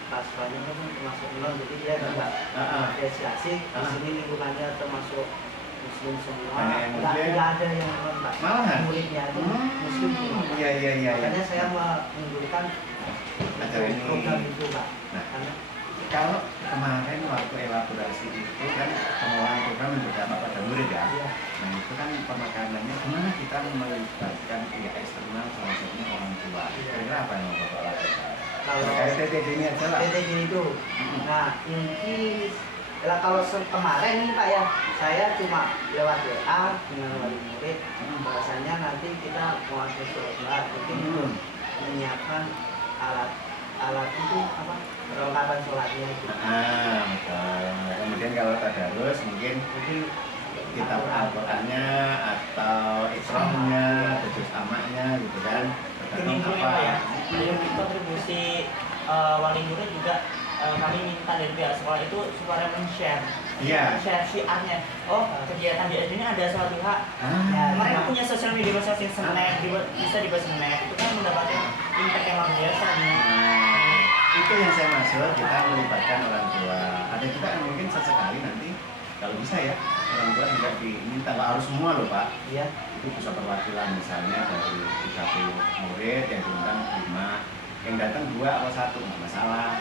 pas banyak kan termasuk non, jadi dia juga apresiasi di sini lingkungannya termasuk muslim semua. Nggak ada yang non Pak. Malahan? Muridnya itu muslim semua. Iya. Makanya saya mengunggulkan acara ini. Program itu Pak. Nah, kalau kemarin waktu elaborasi itu kan pengelolaan program juga pada murid ya. Nah itu kan penekanannya gimana kita melibatkan pihak eksternal salah satunya orang tua. Kira-kira apa yang mau Bapak lakukan? Kalau kayak TTD ini aja lah. TTD itu. Nah ini kalau kemarin nih Pak ya, saya cuma lewat WA dengan wali murid. Bahasanya nanti kita mau ada sholat, mungkin menyiapkan alat itu apa? Perlengkapan sholatnya itu. Betul. Kemudian kalau tadarus mungkin kitab Al-Qur'annya atau ikromnya, juz amaknya gitu kan. Tergantung apa ya? Dari kontribusi wali murid juga kami minta dari pihak sekolah itu supaya men-share. Iya. Share syiarnya. Oh, kegiatan di SD ini ada suatu pihak. Mereka punya sosial media masing-masing, snack, bisa dibuat snack. Itu kan mendapatkan impact yang luar biasa nih. Itu yang saya maksud, kita melibatkan orang tua. Ada juga yang mungkin sesekali nanti kalau bisa ya orang tua juga diminta, nggak harus semua loh Pak. Iya. Itu bisa perwakilan misalnya dari 30 murid yang diundang 5, yang datang 2 atau 1 nggak masalah.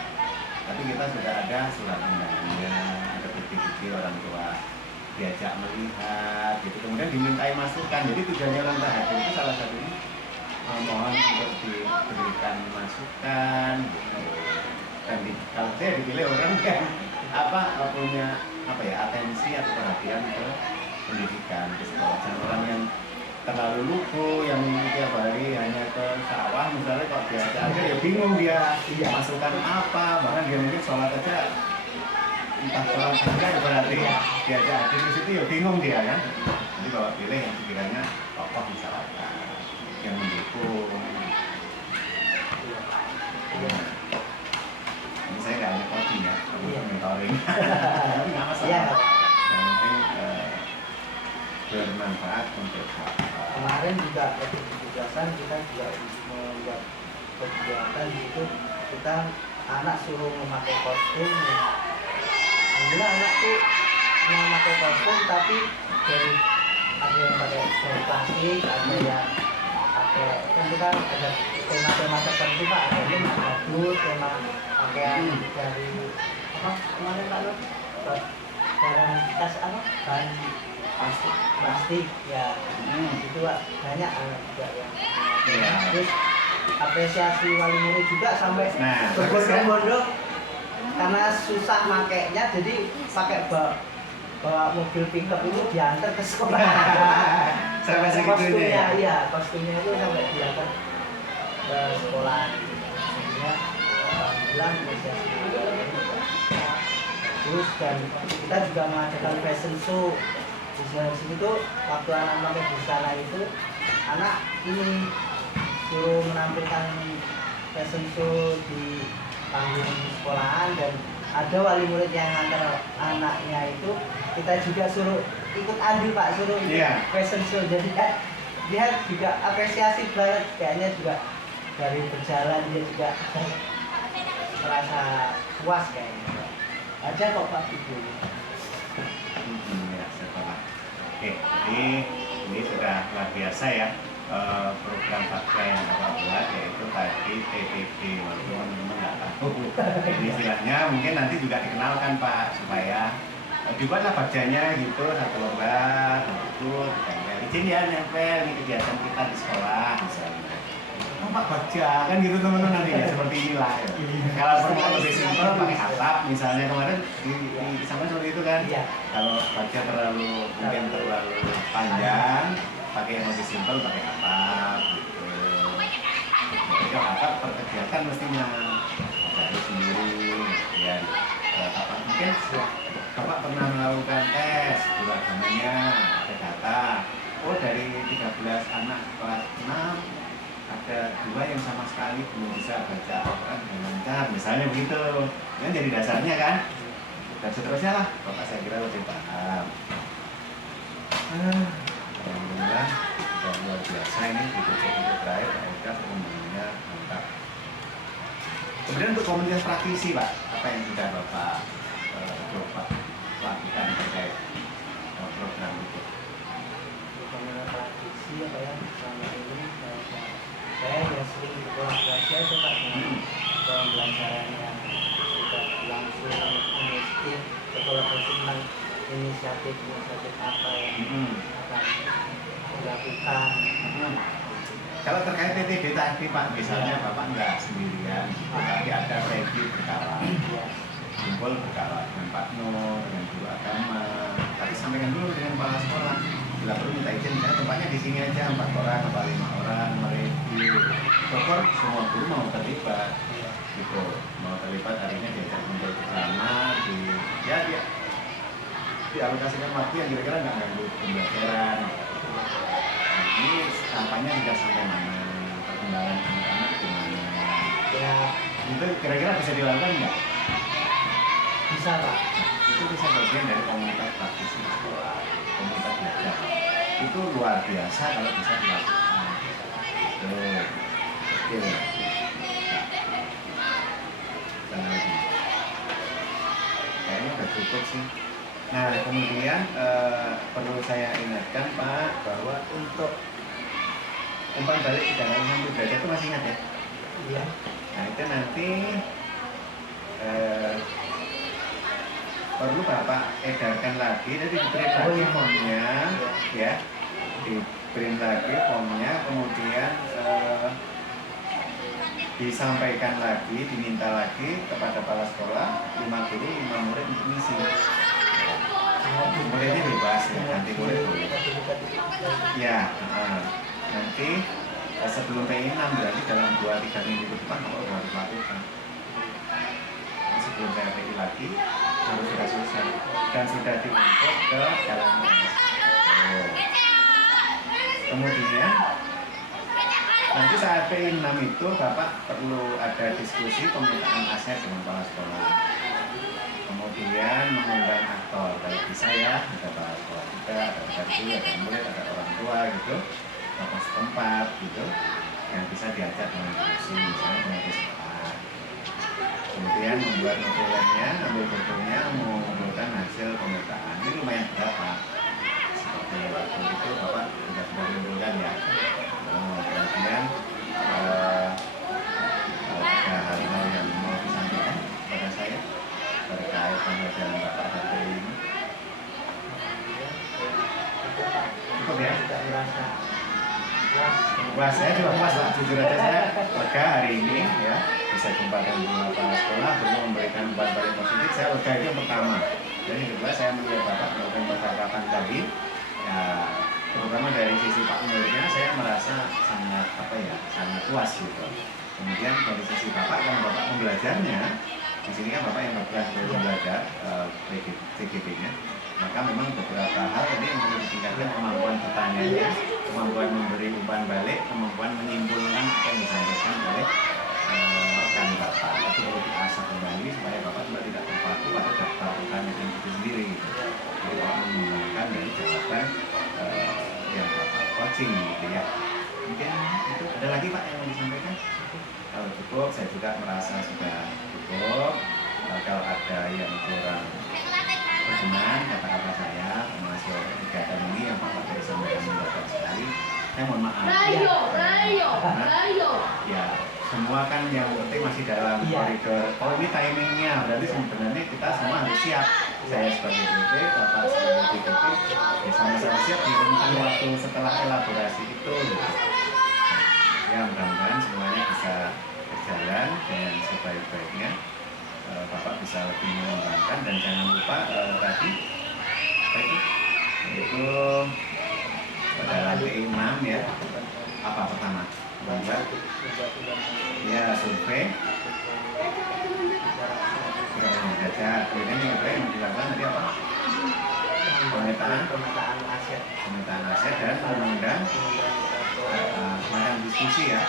Tapi kita sudah ada surat undangannya, ada bukti-bukti orang tua diajak melihat gitu. Kemudian kemudian dimintai masukan. Jadi tujuannya orang tak hadir itu salah satunya mohon untuk diberikan masukan gitu. Dan kalau saya dipilih orang yang punya atensi atau perhatian ke pendidikan ke sekolah. Jangan orang yang terlalu lugu, yang tiap hari hanya ke sawah misalnya, kok diajak aja ya bingung dia masukkan apa, bahkan dia mungkin sholat aja entah sholat aja ya berarti diajak hadir di situ ya bingung dia kan. Jadi kalau pilih yang sekiranya tokoh masyarakat yang mendukung. Ini saya nggak hanya coaching ya, tapi mentoring. Tapi nggak masalah. Yang penting bermanfaat untuk Kemarin juga waktu tugasan kita juga membuat kegiatan di situ, kita anak suruh memakai kostum. Alhamdulillah anak tuh memakai kostum, tapi dari ada yang pakai dari plastik, ada yang pakai, kan kita ada tema-tema tertentu Pak, ada yang badut, tema pakaian dari apa kemarin Pak Nur? Barang tas apa? Bahan plastik ya, itu Pak, banyak anak juga yang terus apresiasi wali murid juga sampai berbondong-bondong karena susah makainya, jadi pakai bawa mobil pickup itu diantar ke sekolah. Sampai segitunya ya? Iya, kostumnya itu sampai diantar ke sekolah. Jadinya alhamdulillah apresiasi. Terus dan kita juga mengadakan fashion show. Di sini tuh waktu anak pakai busana itu, anak ini suruh menampilkan fashion show di panggung sekolahan, dan ada wali murid yang ngantar anaknya itu, kita juga suruh ikut ambil Pak, suruh fashion show. Jadi kan dia juga apresiasi banget, kayaknya juga dari berjalan dia juga merasa puas kayaknya. Ada kok Pak itu. Ya, sekolah. Oke, jadi ini sudah luar biasa ya program Fakta yang Bapak buat, yaitu tadi TPB, walaupun teman-teman nggak tahu ini istilahnya, mungkin nanti juga dikenalkan Pak, supaya dibuatlah bajanya gitu, satu lembar itu ditempel, izin ya nempel ini kegiatan kita di sekolah misalnya. Pak baja kan gitu teman-teman, nanti ya seperti inilah ya. Kalau perlu lebih simpel pakai atap misalnya, kemarin disampaikan seperti itu kan. Kalau baja mungkin terlalu panjang, pakai yang lebih simpel, pakai atap gitu. Jadi atap per kegiatan mestinya dari sendiri ya. Mungkin Bapak pernah melakukan tes namanya ada data, oh dari 13 anak kelas 6 ada 2 yang sama sekali belum bisa baca Al-Quran dengan lancar, misalnya begitu. Ini jadi dasarnya kan, dan seterusnya lah. Bapak saya kira lebih paham. Alhamdulillah, sudah luar biasa ini di titik terakhir. Alhamdulillah perkembangannya mantap. Kemudian untuk komunitas praktisi Pak, apa yang sudah Bapak lakukan terkait program itu? Komunitas praktisi apa ya, selama ini saya yang sering berkolaborasi aja Pak dengan pembelajaran yang sudah langsung menginspir, berkolaborasi tentang inisiatif apa yang akan dilakukan. Kalau terkait PTB tadi Pak, misalnya Bapak nggak sendirian, tapi ada review berkala, kumpul berkala dengan Pak Nur, dengan guru agama, tapi sampaikan dulu dengan kepala sekolah. Bila perlu minta izin, misalnya tempatnya di sini aja 4 orang atau 5 orang mereview. Syukur semua guru mau terlibat, gitu, mau terlibat harinya diajak kumpul bersama, dialokasikan waktu yang kira-kira nggak ganggu pembelajaran. Ini kampanye sudah sampai mana, perkembangan anak-anak gimana? Ya, Itu kira-kira bisa dilakukan nggak? bisa Pak. Itu bisa bagian dari komunitas praktisi sekolah, komunitas belajar. Itu luar biasa kalau bisa dilakukan. Oke. Kayaknya udah cukup sih. Nah, kemudian perlu saya ingatkan Pak, bahwa untuk umpan balik 360 derajat itu masih ingat ya? Iya. Nah, itu nanti perlu Bapak edarkan lagi, jadi diberi lagi formnya, ya, diberi lagi formnya, kemudian disampaikan lagi, diminta lagi kepada kepala sekolah, 5 guru, 5 murid untuk mengisi. Muridnya bebas ya, nanti murid boleh. Ya, nanti sebelum PI 6 berarti dalam 2-3 minggu ke depan kalau harus lakukan. Sebelum saya PI lagi, harus sudah selesai dan sudah diinput ke dalam kemudian nanti saat PI 6 itu Bapak perlu ada diskusi pemetaan aset dengan kepala sekolah, kemudian mengundang aktor, kalau bisa ya ada kepala sekolah juga, ada guru, ada murid, ada orang tua gitu, tokoh setempat gitu yang bisa diajak dengan diskusi, misalnya dengan sekolah. Kemudian membuat notulennya, ambil fotonya, mengumpulkan hasil pemetaan. Ini lumayan berapa? Seperti waktu itu Bapak sudah mengumpulkan ya. Kemudian ada hal-hal yang mau disampaikan kepada saya terkait pembelajaran Bapak hari ini. Cukup ya? Wah, saya juga puas lah, jujur aja saya lega hari ini ya, bisa jumpa dengan kepala sekolah, belum memberikan umpan balik positif. Saya lega itu yang pertama. Dan yang kedua, saya melihat Bapak melakukan percakapan tadi, ya, terutama dari sisi Pak muridnya, saya merasa sangat sangat puas gitu. Kemudian dari sisi Bapak, karena Bapak pembelajarnya, di sini kan Bapak yang bergerak dari belajar CGP-nya, maka memang beberapa hal tadi yang perlu ditingkatkan, kemampuan bertanya, kemampuan memberi umpan balik, kemampuan menyimpulkan apa yang disampaikan oleh rekan Bapak. Itu perlu diasah kembali supaya Bapak juga tidak terpaku pada daftar pertanyaan itu sendiri gitu. Jadi Bapak menggunakan dari jawaban yang Bapak coaching gitu ya. Mungkin itu ada lagi Pak yang mau disampaikan? Kalau cukup, saya juga merasa sudah cukup. Kalau ada yang kurang berkenan kata-kata saya termasuk kegiatan ini yang Bapak tadi sampaikan mendadak sekali, saya mohon maaf. Ya, semua kan yang penting masih dalam koridor. Oh, ini timingnya, berarti sebenarnya kita semua harus siap. Saya sebagai DP, Bapak sebagai DPP, ya sama-sama siap di rentang waktu setelah elaborasi itu. Gitu. Ya, mudah-mudahan semuanya bisa berjalan dengan sebaik-baiknya. Bapak bisa lebih mengembangkan dan jangan lupa tadi apa itu pada PI 6 ya, apa pertama membuat ya survei belajar, kemudian yang kedua yang dilakukan tadi apa, pemetaan aset dan mengundang semacam diskusi ya.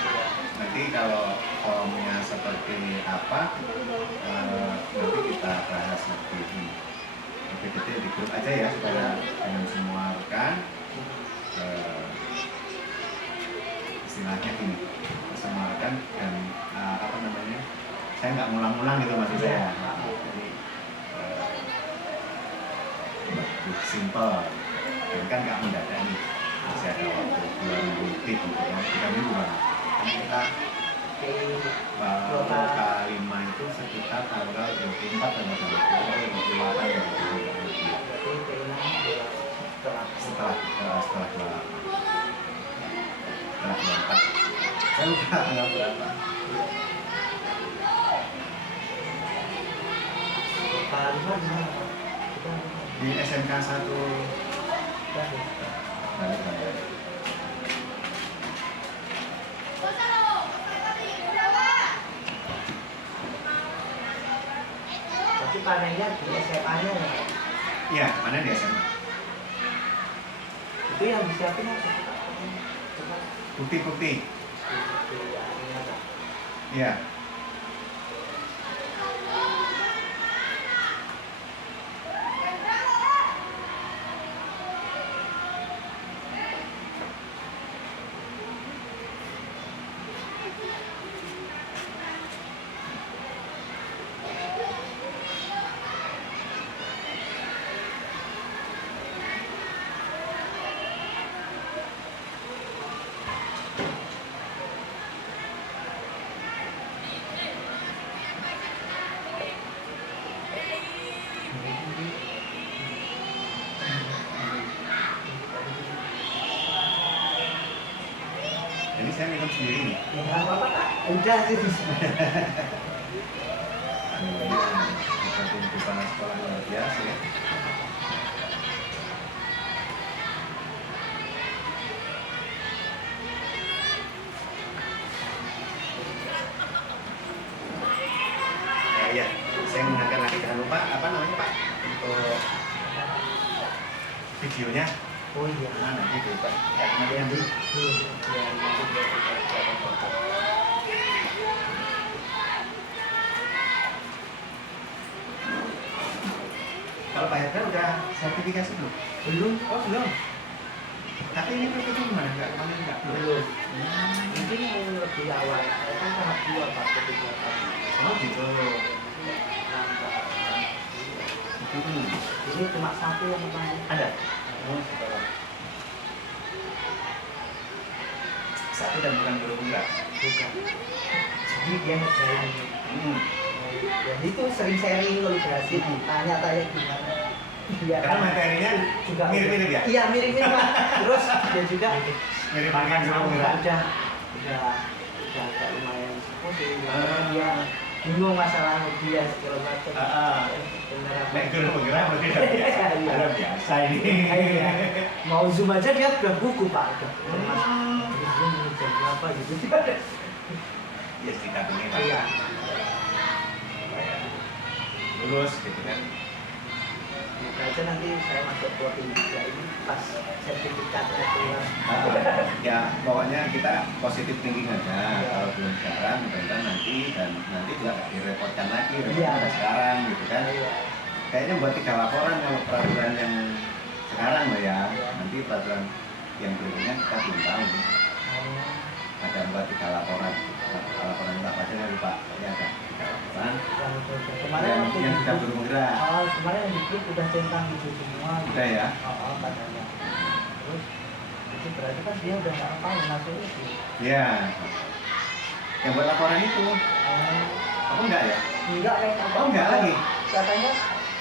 Nanti kalau formnya seperti apa, nanti kita bahas lebih detail di grup aja ya, supaya dengan semua rekan istilahnya ini, semua rekan dan saya nggak ngulang-ngulang gitu maksud saya. Jadi lebih simple, dan kan nggak mendadak nih, masih ada waktu 2 minggu lebih gitu ya, 3 minggu kan. Kita kali 5 itu sekitar tanggal 24 tanggal 28 ya, setelah 24 saya lupa tanggal berapa di SMK 1 balik. Tapi panennya di SMA-nya ya? Iya, panen di SMA. Itu yang disiapin apa? Bukti-bukti. Iya. Ini saya minum sendiri nih. Ya nggak apa-apa Kak. Udah sih. Kita di panas sekolah luar biasa ya. Ya, saya mengingatkan lagi jangan lupa apa namanya Pak untuk videonya. Oh iya. Nah, nanti di Pak. Nanti nanti. Ya nanti dia kita foto. Kalau Pak Hendra udah sertifikasi belum? Belum? Oh belum. Tapi ini PPT gimana? Enggak kemarin enggak? Belum. Mungkin yang lebih awal. Saya kan tahap 2 Pak, ketiga tahap. Oh gitu. Ini cuma satu yang pertama. Ada. Oh, setelah. Satu dan bukan guru penggerak. Bukan. Jadi dia ngerjain. Ya itu sering sharing kalau berhasil. Tanya-tanya gimana. Iya Karena kan? materinya Juga mirip-mirip ya? Iya mirip-mirip Pak. Terus dia juga Mirip makan dengan guru sama penggerak. udah agak lumayan sepuh. Dia bingung masalah dia segala macam. Benar apa? Nek guru penggerak berarti udah biasa. Iya. Udah biasa ini. Iya. Mau zoom aja dia udah gugup Pak. Udah zoom jam berapa gitu. Ya sekitar ini Pak. Iya. Lulus gitu kan. Semoga aja nanti saya masuk voting juga ini pas sertifikatnya keluar. Ya pokoknya kita positif thinking aja. Kalau belum sekarang mudah-mudahan nanti dan nanti juga nggak direpotkan lagi repotkan sekarang gitu kan. Iya. Kayaknya buat 3 laporan kalau peraturan yang sekarang loh ya. Iya. Nanti peraturan yang berikutnya kita belum tahu. Ada buat 3 laporan. Laporan Pak Pajak nanti Pak. Ini ada 3 laporan. Kemarin Yang waktu yang di sudah grup- bergerak. kemarin yang di grup udah centang hijau semua. Udah ya. Katanya. Terus itu berarti kan dia udah nggak tahu langsung itu. Iya. Yang buat laporan itu. Apa enggak ya? Enggak kayak apa? Oh, enggak lagi. Katanya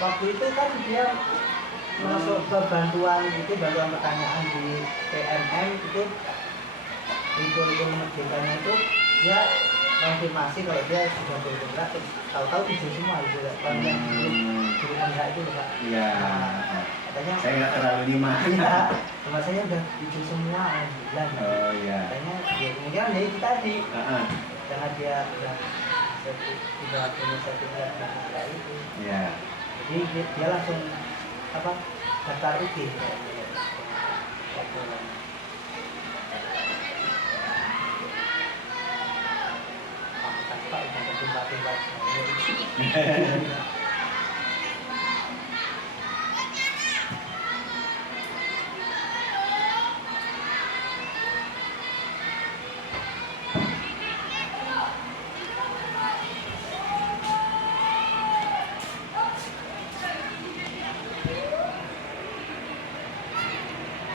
waktu itu kan dia masuk ke bantuan pertanyaan di PMM itu di kurikulum merdekanya itu dia konfirmasi kalau dia sudah bergerak terus tahu-tahu hijau semua itu kalau yang guru penggerak itu Pak. Iya. Katanya Saya nggak terlalu nyimak. iya sama saya udah hijau semua alhamdulillah. Oh iya. Katanya ya kemungkinan ya itu tadi Heeh. karena dia udah punya sertifikat penggerak itu. Iya. Jadi dia langsung apa daftar UG. Pak udah ketimpa-timpa.